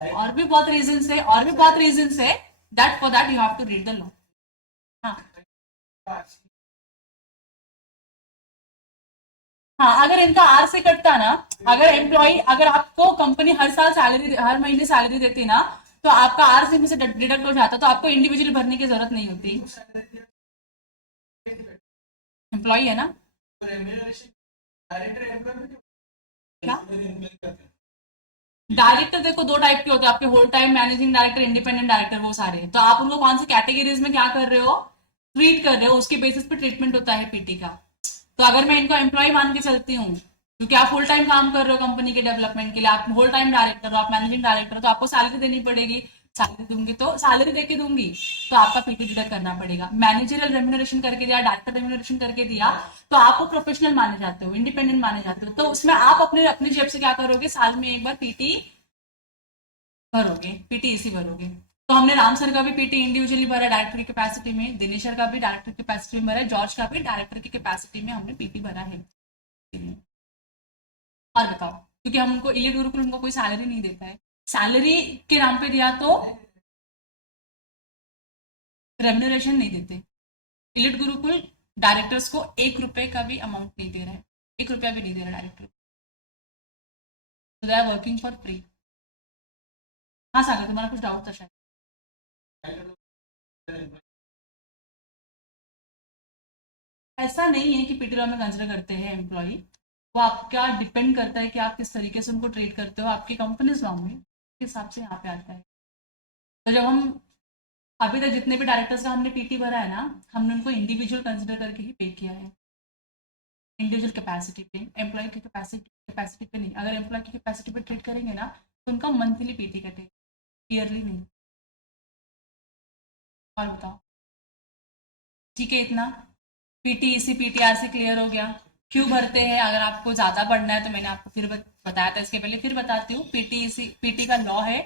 है। और भी बहुत रीजन है, और भी बहुत रीजन है, that for that you have to read the law. हाँ, हाँ, अगर इनका आर से कटता ना, अगर एम्प्लॉय, अगर आपको कंपनी हर साल सैलरी, हर महीने सैलरी देती ना, तो आपका आर से डिडक्ट हो जाता, तो आपको इंडिविजुअली भरने की जरूरत नहीं होती। एम्प्लॉय है ना, क्या? डायरेक्टर देखो दो टाइप के होते हैं आपके, whole time managing director, independent director, वो सारे। तो आप उनको कौन सी कैटेगरीज में क्या कर रहे हो, ट्रीट कर रहे हो, उसके बेसिस पे ट्रीटमेंट होता है पीटी का। तो अगर मैं इनको एम्प्लॉय मान के चलती हूँ, क्योंकि आप फुल टाइम काम कर रहे हो कंपनी के डेवलपमेंट के लिए, आप होल टाइम डायरेक्टर हो, आप मैनेजिंग डायरेक्टर हो, तो आपको सैलरी देनी पड़ेगी। सैलरी दूंगी तो सैलरी देके दूंगी, तो आपका पीटी डिडक्ट करना पड़ेगा। मैनेजरियल रेम्यूनरेशन करके दिया, डायरेक्टर रेम्यूनरेशन करके दिया, तो आपको प्रोफेशनल माने जाते हो, इंडिपेंडेंट माने जाते हो, तो उसमें आप अपने अपनी जेब से क्या करोगे, साल में एक बार पीटी भरोगे, पीटीईसी भरोगे। तो हमने राम सर का भी पीटी इंडिविजुअली भरा डायरेक्टर की कैपेसिटी में, दिनेश सर का भी डायरेक्टर की कैपेसिटी में भरा है, जॉर्ज का भी डायरेक्टर की कैपेसिटी में हमने पीटी भरा है। और बताओ, क्योंकि हम उनको इलीट गुरुकुल, उनको कोई सैलरी नहीं देता है, सैलरी के नाम पे दिया तो रेम्यूनरेशन नहीं देते। इलिट गुरुकुल डायरेक्टर्स को 1 रुपए का भी अमाउंट नहीं दे रहा है, 1 रुपया भी नहीं दे रहा director, they are working for free. हाँ सागर, तुम्हारा कुछ डाउट था शायद। ऐसा नहीं है कि पीटी लॉ में कंसिडर करते हैं एम्प्लॉय, वो आपका डिपेंड करता है कि आप किस तरीके से उनको ट्रीट करते हो, आपकी कंपनीज लॉ में के हिसाब से यहाँ पे आता है। तो जब हम अभी तक जितने भी डायरेक्टर्स का हमने पीटी भरा है ना, हमने उनको इंडिविजुअल कंसिडर करके ही पे किया है, इंडिविजुअल कैपेसिटी पे, एम्प्लॉय की कैपेसिटी पे नहीं। अगर एम्प्लॉय की कैपेसिटी पे ट्रीट करेंगे ना तो उनका मंथली पीटी कटेगा, ईयरली नहीं। और बताओ, ठीक है इतना। पीटी इसी पीटीआर से क्लियर हो गया। क्यों भरते हैं, अगर आपको ज़्यादा पढ़ना है तो मैंने आपको फिर बताया था इसके पहले, फिर बताती हूँ। पीटी का लॉ है,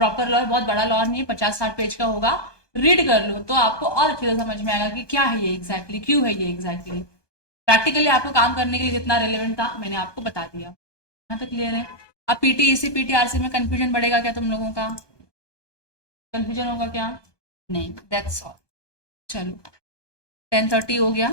प्रॉपर लॉ है, बहुत बड़ा लॉ नहीं है, 50-60 पेज का होगा। रीड कर लो तो आपको और अच्छे से समझ में आएगा कि क्या है ये एग्जैक्टली, क्यों है ये एग्जैक्टली। प्रैक्टिकली आपको काम करने के लिए जितना रिलेवेंट था मैंने आपको बता दिया। यहाँ तक क्लियर है। अब पीटी पीटीआरसी में कंफ्यूजन बढ़ेगा क्या तुम लोगों का, कंफ्यूजन होगा क्या? नहीं, दैट्स ऑल। चलो 10:30 हो गया।